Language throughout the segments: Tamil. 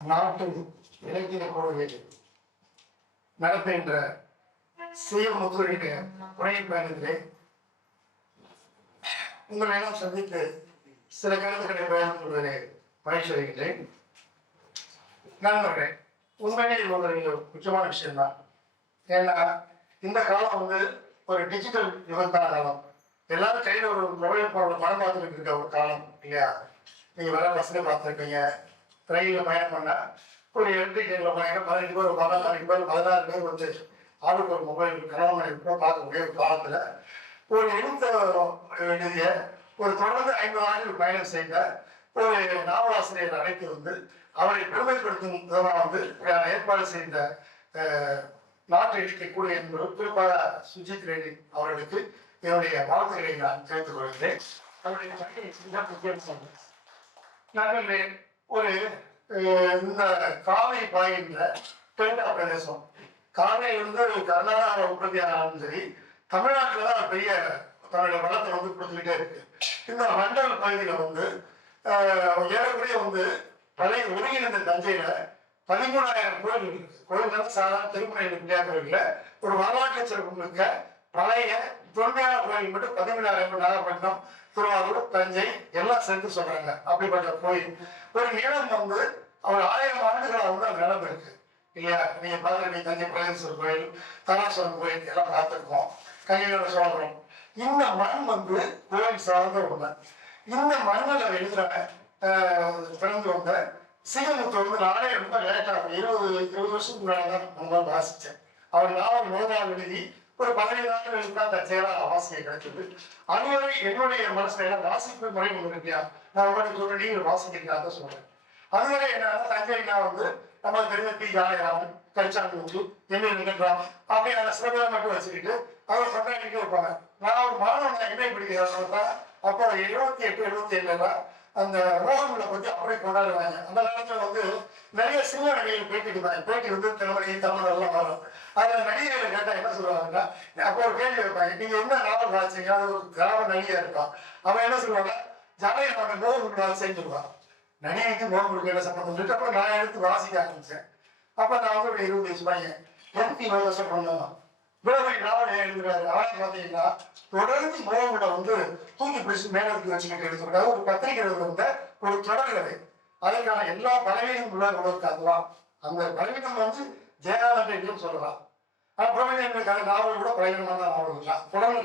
நாட்டு இலக்கிய கோவிலில் நடத்துகின்ற சுயமுத்துடைய உரை பயணத்திலே உங்களிடம் சந்தித்து சில கருத்துக்களை பயணம் கொள்வதை பயிற்சி வருகின்றேன். நண்பர்களே, உண்மையிலே ஒரு முக்கியமான விஷயம்தான். ஏன்னா இந்த காலம் ஒரு டிஜிட்டல் யுகத்தான காலம். எல்லாரும் கையில் ஒரு மொபைல் போன படம் பார்த்துட்டு இருக்க ஒரு காலம் இல்லையா? நீங்கள் வர பஸ்ஸில் பார்த்துருப்பீங்க. ரயிலில் பயணம் பண்ணால் ஒரு எலக்ட்ரிக்கலில் போனீங்கன்னா 15 பேர் 15 பேர் 16 பேர் ஆளுக்கு ஒரு மொபைல் கணவன் கூட பார்க்கக்கூடிய ஒரு காலத்தில் ஒரு எழுதிய ஒரு தொடர்ந்து 50 ஆண்டுகள் பயணம் செய்த ஒரு நாவலாசிரியர் அழைத்து அவரை பெருமைப்படுத்தும் விதமாக ஏற்பாடு செய்த நாட்டு இருக்கக்கூடிய என்பது குறிப்பாக சுஜித் ரெட்டி அவர்களுக்கு என்னுடைய வாழ்த்துக்களை நான் தெரிவித்துக் கொள்கிறேன். அவருடைய நாங்கள் ஒரு இந்த காவிரி பாய்கின்ற டெல்டா பிரதேசம், காவிரி கர்நாடகா உற்பத்தி ஆனாலும் சரி, தமிழ்நாட்டில் தான் பெரிய தன்னுடைய வளத்தை கொடுத்துக்கிட்டே இருக்கு. இந்த மண்டல பகுதியில் ஏறக்குறைய பழைய ஒருங்கிணைந்த தஞ்சையில 13,000 கோயில் இருக்கு. கோயில் சாதாரண திருமண விளையாட்டுல ஒரு வரலாற்று சிறப்பு மிக்க பழைய தொன்மையான கோயில் மட்டும் 17,000. நாகப்பட்டினம், திருவாரூர், தஞ்சை எல்லாம் சேர்த்து சொல்றாங்க. அப்படிப்பட்ட கோயில் ஒரு நிலம் அவர் 1000 ஆண்டுகளாக அந்த நிலம் இருக்கு இல்லையா? நீங்க பார்த்துருக்கீங்க, தஞ்சை பிரகதீஸ்வரர் கோயில், தராசுரம் கோயில் எல்லாம் பார்த்துருக்கோம். கையோட சோழபுரம். இந்த மண் கோயில் சார்ந்த ஒண்ணு. இந்த மண்ணில் எழுதுற பிறந்து வந்த சீகமுத்து நானே ரொம்ப லேட்டாக 20 வருஷத்துக்கு முன்னாடி வாசித்தேன். அவர் நாவல் முதலாக எழுதி ஒரு 15 ஆண்டுகளுக்கு தான் தற்செயலாக வாசிக்க கிடைச்சது. அதுவரை என்னுடைய மனசுல வாசிப்பு முறை ஒன்று இருக்கியா, நான் உங்களுக்கு சொல்றேன், நீங்கள் வாசிக்கிறீங்க சொல்றேன். அதுவரை என்னன்னா தஞ்சைனா நமக்கு தெரிஞ்ச பி ஜானகிராமன், கரிச்சாமி, எம்ஏ நிகழ்றாம் அப்படியான சில பேரை மட்டும் வச்சுக்கிட்டு அவர் கொண்டாடிட்டு இருப்பாங்க. நான் ஒரு மாணவன் என்ன படிக்கிறதா அப்போ 78, 77 அந்த மோகன்களை பற்றி அப்படியே கொண்டாடுவாங்க. அந்த நேரத்தில் நிறைய சினிமா நடிகைகள் பேட்டி இருந்தாங்க. பேட்டி திருமணி தமிழ் எல்லாம் வரும். அதில் நடிகைகளை கேட்டால் என்ன சொல்லுவாங்கன்னா, அப்போ ஒரு கேள்வி வைப்பாங்க, நீங்கள் என்ன நாவல் வாசிங்க, அது ஒரு கிராம நடிகையாக இருப்பான். அவன் என்ன சொல்லுவாங்க, ஜானகிராமன் மோகன் வாசின்னு சொல்லுவான். நடிகைக்கு மோகன் என்ன சம்பந்தம் சொல்லிட்டு அப்புறம் நான் எடுத்து வாசிக்க ஆரம்பிச்சேன். அப்போ நான் ஒரு 20 வயசு பையன் MP வருஷம் பண்ணுவோம். விடவை நாவல் எழுதுறாரு. அவனை பார்த்தீங்கன்னா தொடர்ந்து மோகங்களை தூக்கி பிடிச்சு மேலத்துக்கு வச்சுக்கிட்டு எடுத்துருக்காரு. ஒரு பத்திரிகை ஒரு தொடர்கதை. அதற்கான எல்லா பலவீனம் உள்ளவர்களுக்கு அதுதான். அந்த பலவீனம் ஜெயகாந்தன் சொல்லலாம். ஆனால் பிரபஞ்சனுக்கான நாவல் கூட பலவீனமான நாவல் தான். தொடர்ந்து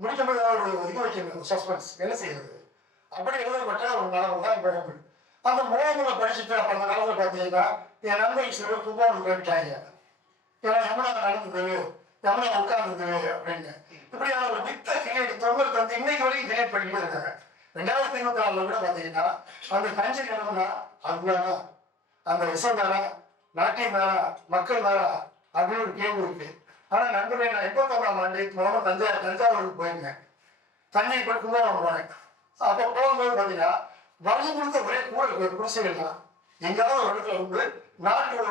முடிக்கும்போது ஒரு இது வைக்கணும், சஸ்பென்ஸ் என்ன செய்யறது. அப்படி எழுதப்பட்ட ஒரு நாவல் தான் மோகங்கள். அந்த மோகங்களை படிச்சுட்டு அப்ப அந்த நாவல் பார்த்தீங்கன்னா என் நண்பர்கள் சிலர் துப்பாடு கேட்டாங்க, ஏன்னா யமுனா நடந்தது, யமுனா உட்கார்ந்தது அப்படின்னு. இப்படியான ஒரு மித்த கிரியேட் தொங்கல் இன்னைக்கு வரைக்கும் கிரியேட் பண்ணிட்டு இருக்காங்க. 2024 கூட பார்த்தீங்கன்னா அந்த தஞ்சை நிலவுனா அதுதானா, அந்த விஷயம் தானா, நாட்டியம் தானா, மக்கள் தானா அப்படின்னு ஒரு கேள்வி இருக்கு. ஆனால் நண்பர்களே, நான் 81ஆம் ஆண்டு தஞ்சாவூருக்கு போயிருந்தேன். தஞ்சை போய் கும்பகோணம் போனேன். அப்போ போகும்போது பார்த்தீங்கன்னா வலி கொடுத்த ஒரே குடிசைகள் தான். எங்கேயாவது ஒரு இடத்துல நாட்டோட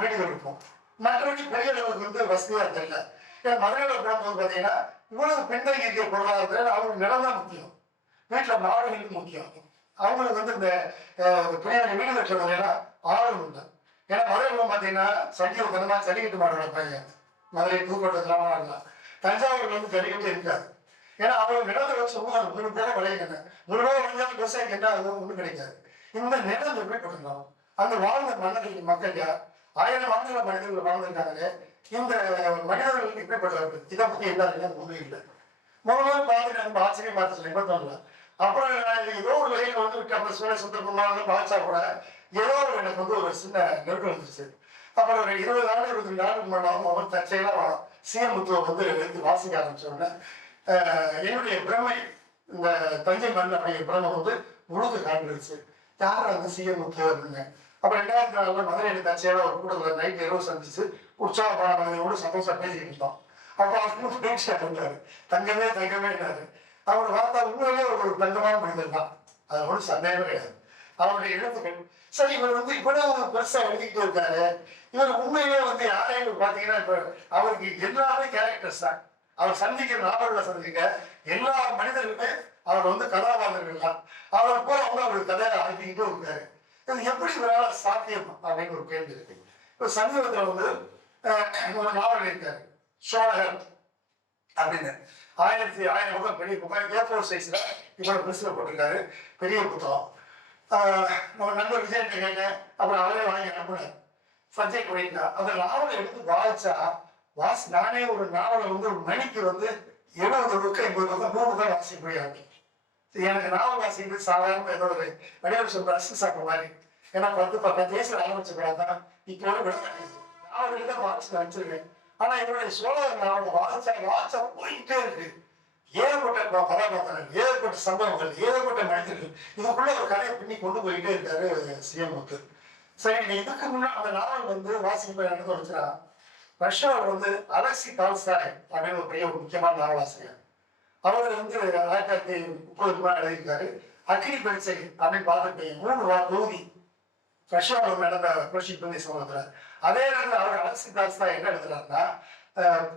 வீடுகள் இருக்கும். மற்றபடி பெரிய அளவுக்கு வசதியாக தெரியல. ஏன்னா மதுரையில் போகும்போது பார்த்தீங்கன்னா இவ்வளவு பின்தங்கி இருக்க பொருளாதாரத்தில் அவங்களுக்கு நிலம் தான் முக்கியம், வீட்டில் மாடுகளுக்கு முக்கியம். அவங்களுக்கு இந்த பெரிய வீடு கட்டுறதுனா ஆர்வம் உண்டு. ஏன்னா மதுரையில் பார்த்தீங்கன்னா சண்டிகை ஜல்லிக்கட்டு மாடு பையன் மதுரை தூக்கோட்டத்திலாமா இருக்கலாம். தஞ்சாவூர் ஜல்லிக்கட்டு இருக்காது. ஏன்னா அவங்க நிலத்தை வச்சு முழு பேரை விளையுங்க. முழு பேர் விளைஞ்சாலும் விவசாயிக்கு என்ன ஒன்றும் கிடைக்காது. இந்த நிலம் எப்படி கொடுக்கணும்? அந்த வாழ்ந்த மன்னர்கள் மக்கள் யார்? 1000 ஆண்டுகள மனிதர்கள் வாழ்ந்திருக்காங்களே, இந்த மனிதர்கள் எப்படிப்பட்டவர்கள்? இதை பற்றி எல்லாரும் ஒன்றும் இல்லை. முதல்ல பார்த்துட்டு நம்ம ஆச்சரியம் பார்த்து 81. அப்புறம் ஏதோ ஒரு வகையில் விட்டு அப்புறம் சூழல் சுத்தமாக பாதிச்சா கூட ஏதோ ஒரு எனக்கு ஒரு சின்ன நெருக்கம் வந்துருச்சு. அப்புறம் ஒரு 20 ஆண்டு 22 ஆண்டுக்கு முன்னாடி அவர் தற்செயலாக சீமுத்துவை எடுத்து வாசிக்க ஆரம்பிச்சோடனே என்னுடைய பிரமை இந்த தஞ்சை மண் அப்படிங்கிற பிரமை முழுது காண்பிடுச்சு. யார் அந்த சீமுத்து அப்படின்னு. அப்புறம் 2004 மதுரையில் தற்செயலாக ஒரு கூட்டத்தில் நைட் இரவு சந்திச்சு உற்சாகமான மனிதனோடு சந்தோஷம் பேசிக்கிட்டு இருந்தோம். அப்போ அவருக்கு பேச்சு இருந்தாரு, தங்கமே இருந்தாரு. அவர் வார்த்தா உண்மையிலே ஒரு தங்கமான மனிதன் தான், அது ஒன்றும் சந்தேகமே கிடையாது. அவருடைய எழுத்துக்கள் சரி, இவர் இப்படிதான் பெருசா எழுதிக்கிட்டு இருக்காரு. இவர் உண்மையிலே யாரையும் பார்த்தீங்கன்னா இப்ப அவருக்கு எல்லாமே கேரக்டர்ஸ் தான். அவர் சந்திக்கிற நாவல்களை சந்திக்க எல்லா மனிதர்களுமே அவர் கதாபாத்திரங்கள் தான். அவர் போல அவரு கதையை ஆக்கிக்கிட்டு இருக்காரு. இது எப்படி இவரால் சாத்தியம் அப்படின்னு ஒரு கேள்வி இருக்கு. இப்போ சமீபத்தில் வந்து ஒரு நாவல் இருக்காரு சோழகர் அப்படின்னு 1000 பக்கம் பெரிய புத்தகம் A4 சைஸ்ல இவ்வளவு பெருசில் போட்டிருக்காரு. பெரிய புத்தகம். நம்ம நண்பர் விஜய் கேட்டேன், அப்புறம் அவரே வாங்கி அனுப்புனேன். சஞ்சய் போயிருந்தா அந்த நாவலை எடுத்து வாசி நானே ஒரு நாவலை வந்து ஒரு மணிக்கு வந்து 70 பக்கம் 80 பக்கம் 3 பக்கம் வாசிக்க முடியாது. எனக்கு நாவல் வாசிக்கிறது சாதாரண ஏதோ ஒரு வடிவம் சொல்ற அரிசி சாப்பிட்ற மாதிரி. ஏன்னா 10 வயசுல ஆரம்பிச்ச கூடாதான் இப்போ விட நாவல் எழுத வாசிச்சு வச்சிருக்கேன். ஆனா என்னுடைய சோழர் நாவலை வாசிச்சா போயிட்டே இருக்கு. ஏகப்பட்ட கதாபாத்திரங்கள், ஏகப்பட்ட சம்பவங்கள், ஏகப்பட்ட மனிதர்கள், இதுக்குள்ள ஒரு கதையை பின்னி கொண்டு போயிட்டே இருக்காரு சிஎம் முத்து. சரி, இதுக்கு முன்னாடி அந்த நாவல் வந்து வாசிக்க என்ன தோணுச்சுன்னா, ரஷ்யாவில் வந்து அலெக்சி டால்ஸ்டாய் அப்படின்னு ஒரு பெரிய ஒரு முக்கியமான நாவலாசிரியர். அவர் வந்து 1930 எழுதியிருக்காரு. அக்னி பரீட்சை அப்படின்னு பார்த்துருப்பீங்க. 3 தொகுதி ரஷ்யாவில் நடந்த புரட்சி சமூகத்தில். அதே நேரத்தில் அவர் அலெக்சி டால்ஸ்டாய் என்ன எழுதுறாருன்னா,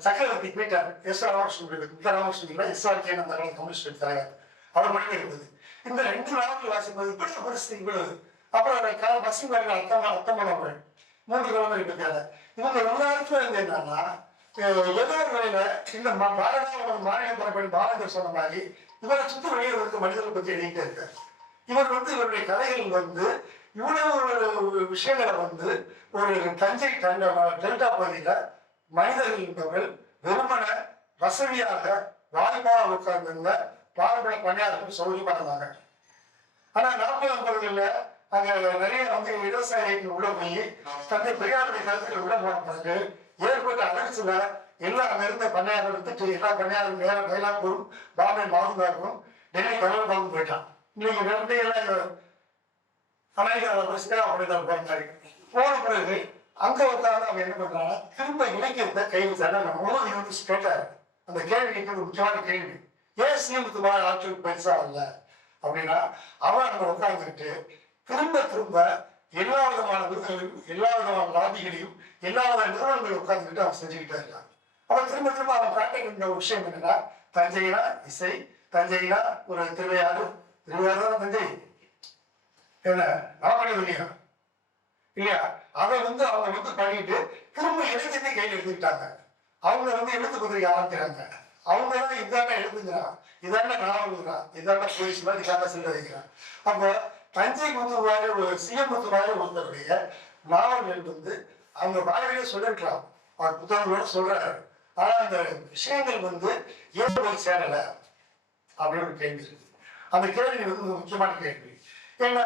சக்கரவர்த்தி பீட்டர் ராமகிருஷ்ணன் SRK அந்த கம்யூனிஸ்ட் தலைவர் அவர் மொழி இருந்தது. இந்த 2 நாவல் வாசிப்பது இப்படி பரிசு இவ்வளவு. அப்புறம் பசுமர்கள் அத்தமனவர்கள் 3 கிழமை இருக்காங்க. இவங்க எல்லாருக்கும் வந்து என்னன்னா ஏதோ ஒரு வகையில இந்த மாநில பரப்படி பாரதியார் சொன்ன மாதிரி இவரை சுற்றி வெளியில் இருக்க மனிதர்களை பற்றி எழுதிட்டே இருக்காரு. இவர் வந்து இவருடைய கதைகள் வந்து இவ்வளவு விஷயங்களை வந்து ஒரு தஞ்சை டெல்டா பகுதியில மனிதர்கள் என்பவர்கள் வெறுமன வசதியாக வாய்ப்பாக உட்கார்ந்திருந்த பாரம்பரிய பணியாளர்கள் சௌகரியமா இருந்தாங்க. ஆனா 40 அங்க நிறைய வந்து விவசாயிகள் உள்ள போய் தந்தை பெரியாருடைய கருத்துக்கள் உள்ள போன பிறகு ஏற்பட்ட அலட்சியில எல்லாம் அங்க இருந்த பண்ணையாளர் எடுத்துட்டு எல்லா பண்ணையாளரும் நேர மயிலாப்பூரும் பாம்பே மாவுந்தாருக்கும் டெல்லி கடவுள் போயிட்டான். இன்னைக்கு ரெண்டு எல்லாம் அமெரிக்காவில் அப்படிதான் போற மாதிரி போன பிறகு அங்க உட்காந்து அவங்க என்ன பண்றாங்க, திரும்ப இலக்கியத்தை கைது நம்ம கேட்டாரு. அந்த கேள்விக்கு ஒரு முக்கியமான கேள்வி, ஏன் சீமத்து ஆட்சிக்கு பெருசா இல்ல அப்படின்னா, அவன் அங்க உட்கார்ந்துக்கிட்டு திரும்ப எல்லா விதமான விருதுகளையும் எல்லா விதமான லாபிகளையும் எல்லா வித நிறுவனங்களையும் உட்கார்ந்துக்கிட்டு அவன் செஞ்சுக்கிட்டே இருக்கான். அவன் திரும்ப அவன் காட்டிக்கின்ற ஒரு விஷயம் என்னன்னா, தஞ்சைனா இசை, தஞ்சைனா ஒரு திருவையாறு தான் தஞ்சை என்ன நாமக்கல் இல்லையா இல்லையா, அதை வந்து அவங்க வந்து பண்ணிட்டு திரும்ப இலக்கியத்தை கையில் எடுத்துக்கிட்டாங்க. அவங்க வந்து எழுத்து பத்திரிக்கை ஆரம்பிக்கிறாங்க. அவங்க தான் இதாண்ட எழுதுங்கிறான், இதாண்ட நாவல்கிறான், இதாண்ட போலீஸ் மாதிரி இதாண்ட சில்லறைக்கிறான். அப்போ தஞ்சை முத்துவாரி சிஎம் முத்துவாரி ஒருத்தருடைய நாவல்கள் வந்து அவங்க வாயிலே சொல்லிருக்கலாம், அவர் புத்தகங்களோட சொல்றாரு. ஆனா அந்த விஷயங்கள் வந்து ஏன் போய் சேரல அப்படின்னு ஒரு கேள்வி இருக்கு. அந்த கேள்வி வந்து முக்கியமான கேள்வி. ஏன்னா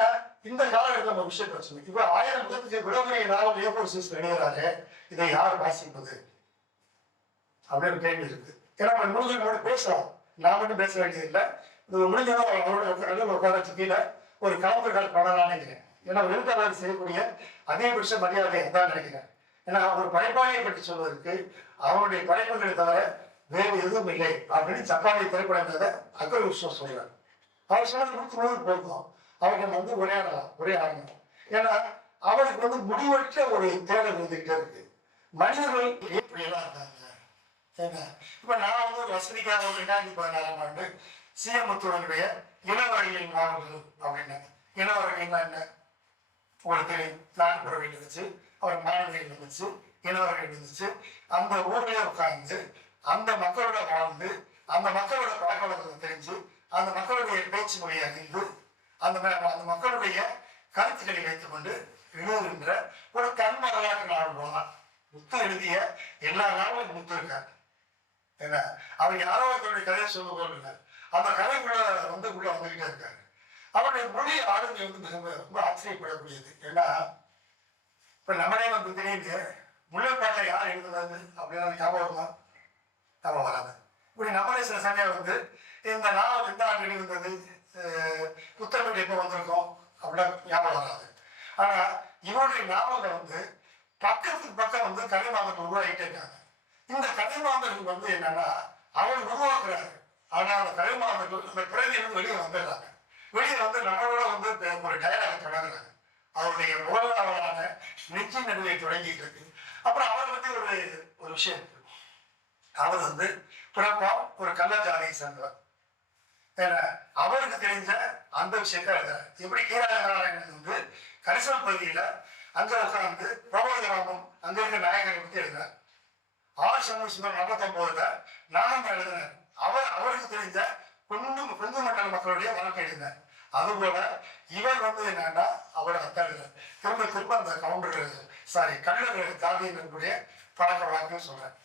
இந்த காலகட்டத்தில் நம்ம விஷயம் பிரச்சனை. இப்ப 1000 பக்கத்துக்கு விடமுறை நாவல் A4 எழுதுறாரு, இதை யார் வாசிப்பது அப்படின்னு கேள்வி இருக்கு. ஏன்னா நம்ம முடிஞ்சவங்களோட பேசலாம், நான் மட்டும் பேச வேண்டியது இல்லை. இது முடிஞ்சதும் அவரோட உட்கார கீழே ஒரு கலந்துரையாடல் பண்ணலாம்னு நினைக்கிறேன். ஏன்னா எழுத்தாளர் செய்யக்கூடிய அதிகபட்ச மரியாதை தான் நினைக்கிறேன். ஏன்னா ஒரு படைப்பாளியை பற்றி சொல்வதற்கு அவருடைய படைப்புகளை தவிர வேறு எதுவும் இல்லை அப்படின்னு ஜப்பானிய திரைப்படங்களை அக்பர் விஸ்வம் சொல்றாரு. அவர் சொன்னது 100 போதும், அவர்கள் வந்து உரையாடலாம். ஏன்னா அவருக்கு வந்து முடிவற்ற ஒரு தேடல் இருந்துகிட்டே இருக்கு. மனிதர்கள் எப்படியெல்லாம் இருக்காங்க. ஏன்னா இப்ப நான் வந்து ஒரு வசதிக்காக 2016ஆம் ஆண்டு சிஎம் முத்துவனுடைய இளவரகியின் நாவல்கள் அப்படின்னா, இளவரகின்னா என்ன உங்களுக்கு நாட்டுப்புறவை இருந்துச்சு, அவர் மாணவிகள் இருந்துச்சு, இளவரகிகள் இருந்துச்சு. அந்த ஊர்லயே உட்கார்ந்து அந்த மக்களோட வாழ்ந்து அந்த மக்களோட பழக்கவழக்கத்தை தெரிஞ்சு அந்த மக்களுடைய பேச்சு மொழியை அறிந்து அந்த மக்களுடைய கருத்துக்களை வைத்துக் கொண்டு எழுதுகின்ற ஒரு கண் வரலாற்று நாவல் போனான். முத்து எழுதிய எல்லா நாவலும் முத்து இருக்காரு. என்ன அவர் யாரோ ஒருத்தருடைய கதையை சொல்ல போல அந்த கதைக்குள்ள உள்ள வந்துகிட்டே இருக்காரு. அவருடைய மொழி ஆளுமை வந்து ரொம்ப ஆச்சரியப்படக்கூடியது. ஏன்னா இப்ப நம்மளே வந்து திடீர்னு முல்லைப்பாட்டை யார் எழுதுனது அப்படின்னு ஞாபகம் வராது. இப்படி நம்மளே சில சமயம் வந்து இந்த நாவல் எந்த ஆண்டு எழுதுனது, புத்தகம் எப்போ வந்திருக்கோம் அப்படின்னா ஞாபகம் வராது. ஆனா இவருடைய நாவலை வந்து பக்கத்துக்கு பக்கம் வந்து கலைமாந்தர்கள் உருவாகிட்டே இருக்காங்க. இந்த கலைமாந்தர்கள் வந்து என்னன்னா அவர் உருவாக்குறாரு. ஆனா அந்த கலைமாந்தர்கள் இந்த பிரதியிலிருந்து வெளியே வந்துடுறாங்க. வெளியே வந்து நம்மளோட வந்து ஒரு டயலாக தொடங்குறாங்க. அவருடைய முதலாவதான நெஞ்சி நடுவை தொடங்கிட்டு இருக்கு. அப்புறம் அவரை பத்தி ஒரு விஷயம் இருக்கு. அவர் வந்து பிறப்பா ஒரு கள்ளஜாதியை சேர்ந்தவர். ஏன்னா அவருக்கு தெரிஞ்ச அந்த விஷயத்த எப்படி கீழாநாராயணன் வந்து கரிசல் பகுதியில அங்க உட்கார்ந்து பிரபோதராமன் அங்க இருக்க நாயகரை பத்தி எழுதினார். ஆர்.சண்முகசுந்தரம் 49ல நானும் எழுதினார். அவருக்கு தெரிஞ்ச கொங்கு மண்டல மக்களுடைய வாழ்க்கை எழுதினார். அதுபோல இவர் வந்து என்னன்னா அவரை திரும்ப அந்த கல்லூரி காவியங்களுடைய பழக்க வழக்கம் சொல்றேன்.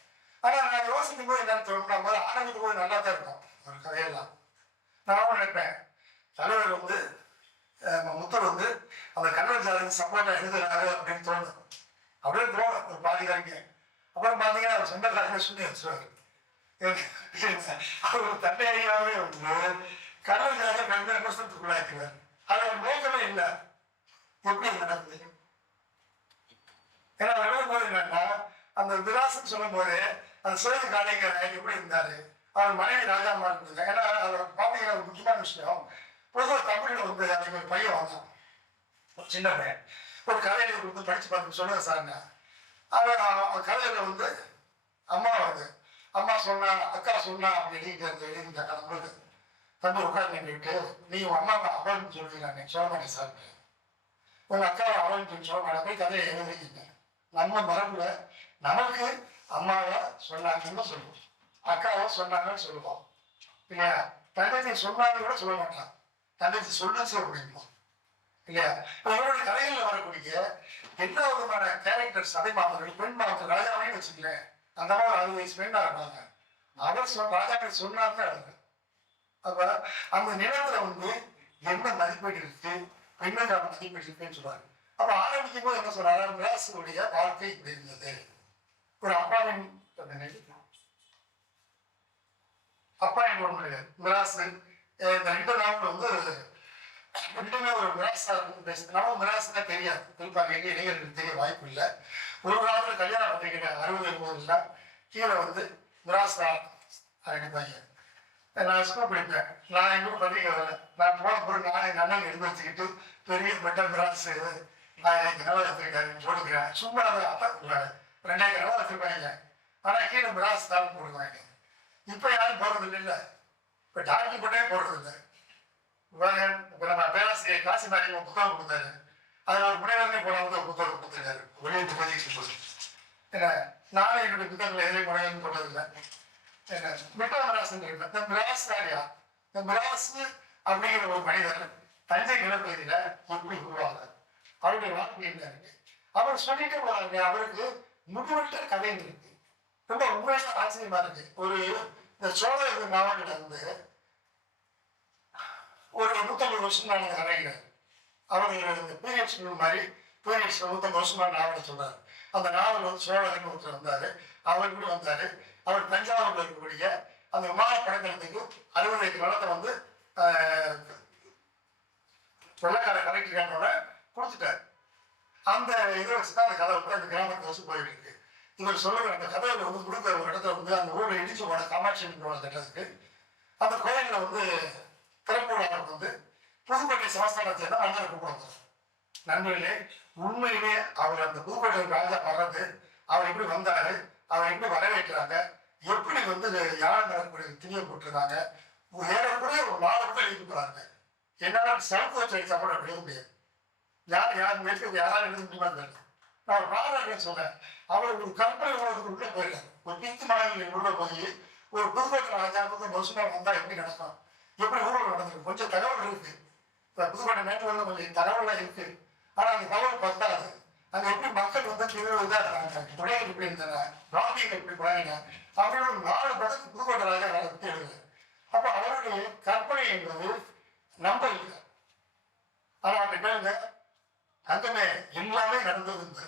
ஆனா நான் யோசிக்கும் போது என்னன்னு தோணுனா போது ஆரம்பிக்கும் போது நல்லா தான் இருக்கும் ஒரு கதையெல்லாம். நான் நினைப்பேன் தலைவர் வந்து முத்தர் வந்து அந்த கல்லூரி ஜாதகம் சப்போர்ட்டா எழுதுறாரு அப்படின்னு தோணும். அப்படியே தோணும் ஒரு பாதி வரைக்கும். அப்புறம் பார்த்தீங்கன்னா அவர் சொந்தக்காரங்க சொல்லி வச்சுருவாரு. அவர் தந்தையாகவே வந்து கல்லூரி ஜாதகம் 2 வருஷத்துக்குள்ளாக்குவார். அது ஒரு நோக்கமே இல்லை. எப்படி நடக்குது? ஏன்னா எழுதும்போது என்னன்னா அந்த விலாசம் சொல்லும் போது அந்த சிவத்து காலைங்கிற எப்படி இருந்தாரு, அவர் மனைவி ராஜாமா இருந்தது. ஏன்னா அவர் பார்த்தீங்கன்னா ஒரு முக்கியமான விஷயம், பொதுவாக தமிழில் வந்து அதுக்கு ஒரு பையன் வந்தான், ஒரு சின்ன பையன் ஒரு கதையில வந்து படிச்சு பார்த்து சொல்லுங்க சார்ங்க. அவன் கதையில வந்து அம்மா வருது, அம்மா சொன்னா அக்கா சொன்னா அப்படி எழுதிட்டாங்க. நம்மளுக்கு தம்பி உட்காந்துட்டு நீ உன் அம்மா அவள்னு சொல்லுவீங்க, சொல்ல மாட்டேன் சார். உங்க அக்காவை அவள்னு சொல்ல மாட்டேன் போய் கதையை எழுதிக்கிங்க. நம்ம மரபுல நமக்கு அம்மாவை சொன்னாங்கன்னு சொல்லுவோம், அக்காவை சொன்னாங்கன்னு சொல்லுவோம் இல்லையா. தங்கச்சி சொன்னாங்க கூட சொல்ல மாட்டான், தங்கச்சி சொல்லுச்சு அப்படின்போம் இல்லையா. இவருடைய கதைகளில் வரக்கூடிய எல்லா விதமான கேரக்டர்ஸ் அதே மாமர்கள் பெண் மாமர்கள் ராஜாவையும் வச்சுக்கலேன். அந்த மாதிரி 60 வயசு பெண்ணா இருப்பாங்க. அவர் ராஜாவை சொன்னார்னு எழுதுங்க. அப்ப அந்த நிலத்துல வந்து என்ன மதிப்பீடு இருக்கு, பெண்ணுக்கான மதிப்பீடு இருக்குன்னு சொல்றாரு. அப்ப ஆரம்பிக்கும் போது என்ன சொல்றாரு, மிராசுடைய வாழ்க்கை இப்படி இருந்தது. ஒரு அப்பாவின் மிராசு இந்த 2 நாள் வந்து 2மே ஒரு மிராசா பேசுறது. நம்ம மிராசுனா தெரியாது, குறிப்பாக எங்க இளைஞர்களுக்கு தெரிய வாய்ப்பு இல்லை. ஒரு காலத்துல கல்யாணம் பண்ணிக்கிற 60-70 கீழே வந்து மிராசா அடிப்பாங்க. நான் ஸ்கூல் படிப்பேன், நான் எங்கூர் பள்ளிக்கு வரல. நான் போன பொருள் நான் எங்கள் அண்ணன் எடுத்து வச்சுக்கிட்டு பெரிய பெட்ட மிராசு நான் எனக்கு நிலம் வச்சிருக்காருன்னு போட்டுக்கிறேன். சும்மா அதை அப்பா 2 ஏக்கர் நிலம் வச்சிருப்பாங்க. ஆனால் கீழே மிராசு தான் போடுவாங்க. இப்போ யாரும் போடுறது இல்லை. இப்போ டாக்டர் போட்டே போடுறது இல்லை. இப்போ நம்ம பேராசிரியர் காசி நாயகம் ஒரு புத்தகம் கொடுத்தாரு, அதில் ஒரு முனைவரனே போனவங்க ஒரு புத்தகம் கொடுத்துருக்காரு வெளியிட்டு பதிவு போது. ஏன்னா நானும் என்னுடைய புத்தகங்கள் எதிரே முனைவரன் போட்டதில்லை. மிராசு இந்த மிராசு அப்படிங்கிற ஒரு மனிதர் தஞ்சை நிலப்பகுதியில எப்படி உருவாங்க, அவருடைய வாழ்க்கை என்ன இருக்கு அவர் சொல்லிட்டு போறாங்க. அவருக்கு முடிவெட்ட கதை இருக்கு, ரொம்ப உண்மையான ஆச்சரியமா இருக்கு. ஒரு இந்த சோழ நாவல்கிட்ட இருந்து ஒரு 150 வருஷம் நான் கதைகிறார். அவர் இந்த பீரியட்ஸ் மாதிரி பீரியட்ஸ் 150 வருஷமா நாவலை சொல்றாரு. அந்த நாவல் வந்து சோழன் ஒருத்தர் வந்தாரு, அவர் கூட வந்தாரு. அவர் தஞ்சாவூர்ல இருக்கக்கூடிய அந்த விமான படைத்தளத்துக்கு 60 ஏக்கர் நிலத்தை வந்து வெள்ளக்கார கலெக்டர் கொடுத்துட்டாரு. அந்த இதை வச்சுதான் அந்த கதை வந்து அந்த கிராமத்தை வச்சு போயிட்டு இருக்கு. இவர் சொல்லுற அந்த கதையில வந்து கொடுத்த ஒரு இடத்துல வந்து அந்த ஊர்ல இடிச்சு போன காமாட்சி கட்டுறதுக்கு அந்த கோயிலில் வந்து திறப்புழாவுக்கு வந்து புதுக்கோட்டை சமஸ்தானத்தை தான் அண்ணன் கூப்பிடுவாங்க. நண்பர்களே, உண்மையிலே அவர் அந்த புதுக்கோட்டை ராஜா வர்றது, அவர் எப்படி வந்தாரு, அவர் எப்படி வரவேற்கிறாங்க, எப்படி வந்து யார் நடக்கூடிய திணிய போட்டிருந்தாங்க, ஏறக்கூடிய ஒரு 4 பேர் எழுதி போறாங்க. என்னால் சிறப்பு வச்சு அடிச்சா கூட எழுத முடியாது. யார் மேற்கு யாராலும் எழுத முடியுமா? நான் பாராட்டு சொன்னேன். அவர் ஒரு கற்பனை உலகத்துக்கு உள்ள போயிருக்காரு. ஒரு பித்து மாநிலம் உள்ள போய் ஒரு புதுக்கோட்டை ராஜாவுக்கு வருஷமா வந்தா எப்படி நடக்கும், எப்படி ஊழல் நடந்திருக்கு, கொஞ்சம் தகவல் இருக்கு. இப்போ புதுக்கோட்டை மேற்கு கொஞ்சம் தகவல்லாம் இருக்கு. ஆனா அந்த தகவல் பத்தாது. அங்க எப்படி மக்கள் வந்து இதாக இருக்காங்க, உடைகள் எப்படி இருந்தாங்க, ராபியங்கள் எப்படி போனாங்க அப்படின்னு ஒரு 4 படத்துக்கு புதுக்கோட்டை ராஜா வேலை பற்றி எழுதுது. அப்போ அவருடைய கற்பனை என்பது நம்ப இல்லை. ஆனா அப்படி பேருங்க அங்கமே எல்லாமே நடந்தது.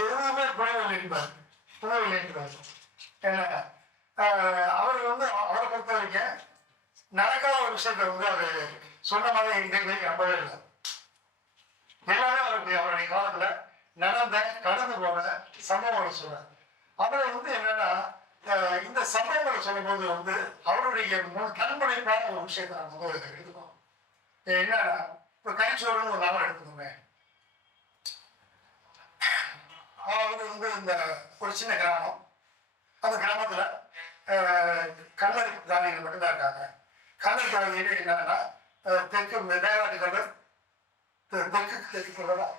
எதுவுமே புனைவில்லை என்பார், புனைவில்லை என்பார். ஏன்னா அவர் வந்து அவரை பொறுத்த வரைக்கும் நடக்காத ஒரு விஷயத்த வந்து அவர் சொன்ன மாதிரி எங்கே நம்பவே இல்லை. எல்லாமே அவருடைய காலத்துல நடந்த கடந்து போன சம்பவங்களை சொல்றாரு. அவரை வந்து என்னன்னா இந்த சம்பவங்களை சொல்லும் போது வந்து அவருடைய கண்படைப்பான ஒரு விஷயத்தை நம்ம வந்து எடுத்துக்கணும். என்னன்னா இப்ப கைச்சோறுன்னு ஒரு நாவல் எடுத்துக்கோங்க. அவர் வந்து இந்த ஒரு சின்ன கிராமம், அந்த கிராமத்துல கல்லர் ஜாதிகள் மட்டும்தான் இருக்காங்க. கல்லர் ஜாதியில என்னன்னா தெற்கு மேலாட்டு கல்லர், தெற்கு சொல்லலாம்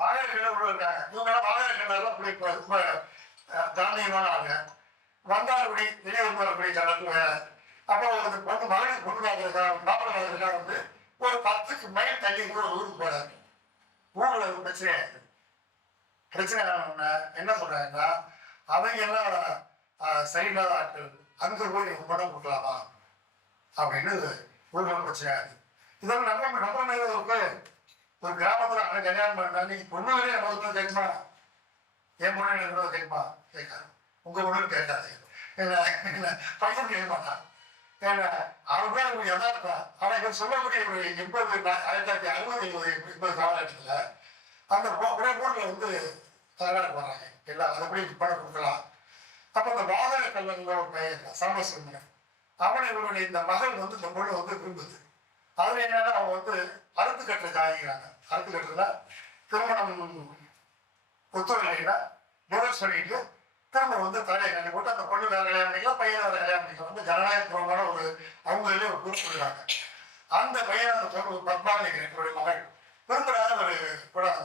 வாழை கிணறு இருக்காங்க. இவங்கெல்லாம் வாழை கிணறுலாம் பிடிக்கும். ரொம்ப தானியமான ஆளுங்க. வந்தாலுபடி வெளியூர் வரக்கூடிய கலந்து வேற. அப்போ வந்து மகளிர் பொண்ணு மாப்பிள்ளை வந்து ஒரு 10 மைல் தள்ளி கூட ஊருக்கு போறாரு. ஊர்ல ஒரு பிரச்சனை என்ன சொல்றாங்கன்னா, அவங்க எல்லாம் சரியில்லாத ஆட்கள், அங்க போய் பணம் கொடுக்கலாமா அப்படின்னு ஊர்ல பிரச்சனை ஆகுது. இதெல்லாம் நம்ம மேல ஒரு கிராமத்துல அவன் கல்யாணம் பண்ணா நீ பொண்ணுகளே நம்ம தெரியுமா, என் பொண்ணு எனக்கு தெரியுமா கேட்காது, உங்க பொண்ணு கேட்காது, என்ன பையன் கேட்க மாட்டான். ஏன்னா அவங்க தான் யதார்த்தம். ஆனால் இவர் சொல்லக்கூடிய ஒரு 1960 காலகட்டத்தில் அந்த ஊரில் வந்து தகராறு போடுறாங்க எல்லாம், அதை எப்படி பணம் கொடுக்கலாம். அப்போ அந்த வாதக கல்லூரியில் ஒரு பையன் சாம்பசிவன், அவனை இவருடைய இந்த மகள் வந்து இந்த பொண்ணு வந்து விரும்புது. அதில் என்னன்னா அவங்க வந்து அறுத்து கட்டுற ஜாதிக்கிறாங்க. அறுத்து கட்டுறதுனா திருமணம் ஒத்துழைனா டிவோர்ஸ் பண்ணிட்டு திரும்ப வந்து தலையை கட்டி போட்டு அந்த பொண்ணு வேற கல்யாணம் பண்ணிக்கலாம், பையன் வேற கல்யாணம் பண்ணிக்கலாம். வந்து ஜனநாயகபூர்வமான ஒரு அவங்களே ஒரு குரூப் கொடுக்குறாங்க. அந்த பையன் அந்த பொண்ணு பத்மாவதிக்கிறேன் என்னுடைய மகள் விரும்புறாங்க ஒரு கூடாது.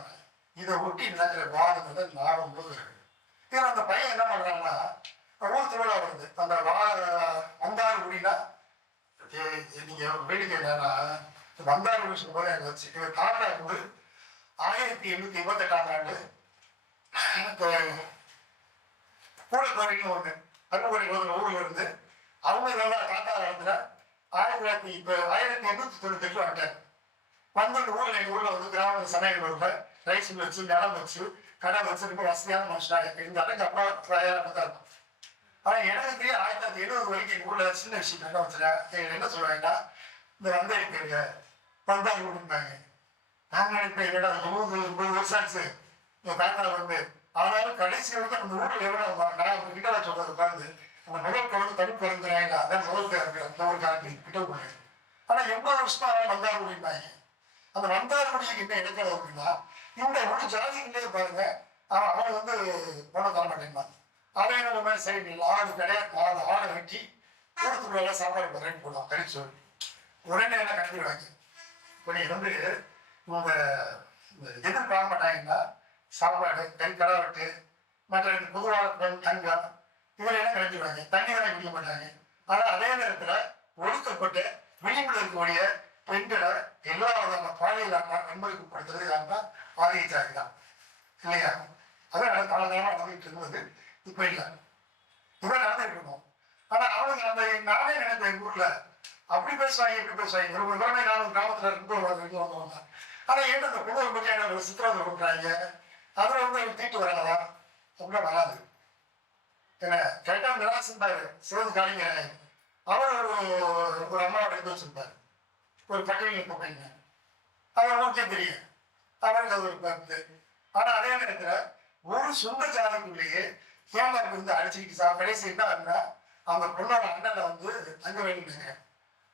இதை ஒட்டி நடக்கிற வாதம் வந்து நாகம் போது இருக்கு. ஏன்னா அந்த பையன் என்ன பண்றாங்கன்னா ஊர் திருவிழா வருது. அந்த வந்தாறுகுடினா நீங்க வேடிக்கை என்னன்னா வந்தாறுகுடி சொல்லும்போது எனக்கு வச்சு இவர் தாத்தாக்கு வந்து 1888ஆம் ஆண்டு கூடத்தோரைக்கும் ஒன்று அருள்மொழி ஊர்ல இருந்து அவங்க நல்லா தாத்தா காலத்துல 1898 வந்துட்டாங்க. வந்து அந்த ஊர்ல எங்க ஊர்ல வந்து கிராம சமையல் ஊர்ல ரைஸ் வச்சு நிலம் வச்சு கடை வச்சு ரொம்ப வசதியான மனுஷனாக இருந்தாலும் எங்க அப்பா தான் இருக்கும். ஆனா எனக்கு 1970 வரைக்கும் எங்க ஊர்ல சின்ன விஷயம் என்ன வச்சுருக்கேன். என்ன சொல்லுவாங்கன்னா இந்த வந்தாங்க வந்தாங்க கொடுப்பாங்க. நாங்க நினைப்பேன் என்னடா 30 வருஷம் ஆச்சு என் தாத்தா வந்து. ஆனாலும் கடைசி வரைக்கும் அந்த ஊரில் எவ்வளோ நான் கிட்ட சொல்றது பாருங்க, அந்த முதல் குழந்தை தடுப்பு பிறந்தாங்க. அதான் முதல் பேருக்கு அந்த ஒரு காலத்துக்கு கிட்ட போனேன். ஆனால் 80 வருஷமா வந்தார் முடிப்பாங்க. அந்த வந்தார் முடிக்கு என்ன இடத்துல இருக்குன்னா இந்த ஒரு ஜாதிகளே பாருங்க, அவன் வந்து பணம் தர மாட்டேங்கிறான். அவன் என்ன மாதிரி சைடு ஆடு கிடையாது, 4 ஆடை வெட்டி கூடத்துக்குள்ள சாப்பாடு போடுறேன்னு போடுவான். கழிச்சு உடனே என்ன கண்டிப்பாங்க. இப்போ நீ வந்து இவங்க எதிர்பார்க்க மாட்டாங்கன்னா சாப்பாடு கடை வெட்டு மற்ற பொதுவாக தங்கம் இதெல்லாம் கிடைச்சிடுவாங்க. தண்ணி தான் குடிக்க மாட்டாங்க. ஆனால் அதே நேரத்தில் ஒடுக்கப்பட்டு விளிம்பில் இருக்கக்கூடிய பெண்களை எல்லா விதமான பாலியலான நன்மைக்கு படுத்துறது யாருன்னா ஆதிச்சாரி தான் இல்லையா? அதான் காலகாலமாக நடந்துகிட்டு இருந்தது. இப்போ இல்லை, இதான் நடந்துகிட்டு இருக்கோம். ஆனால் அவங்க அந்த நானே நினைப்பேன் எங்கள் ஊரில் அப்படி பேசுவாங்க இப்படி பேசுவாங்க. ஒரு உடனே நான் கிராமத்தில் இருந்து வந்தவங்க. ஆனால் ஏன் அந்த குடும்ப பற்றி சித்திரவதை கொடுக்குறாங்க. அதில் வந்து அவங்க தீட்டு வராதா அப்படின்னா வராது. ஏன்னா கரெக்டாக நிராசிருந்தாரு சிவந்து காலிங்க. அவர் ஒரு அம்மாவோட இது வச்சிருந்தார், ஒரு பட்டியலில் போட்டீங்க. அவர் அவருக்கே தெரியும், அவருக்கு அது ஒரு கருத்து. ஆனால் அதே நேரத்தில் ஒரு சொந்த ஜாதகத்திலேயே ஏமாக்கு வந்து அடிச்சுக்கிட்டு கடைசி என்ன ஆகுனா அந்த பொண்ணோட அண்ணனை வந்து தங்க வேணுங்க.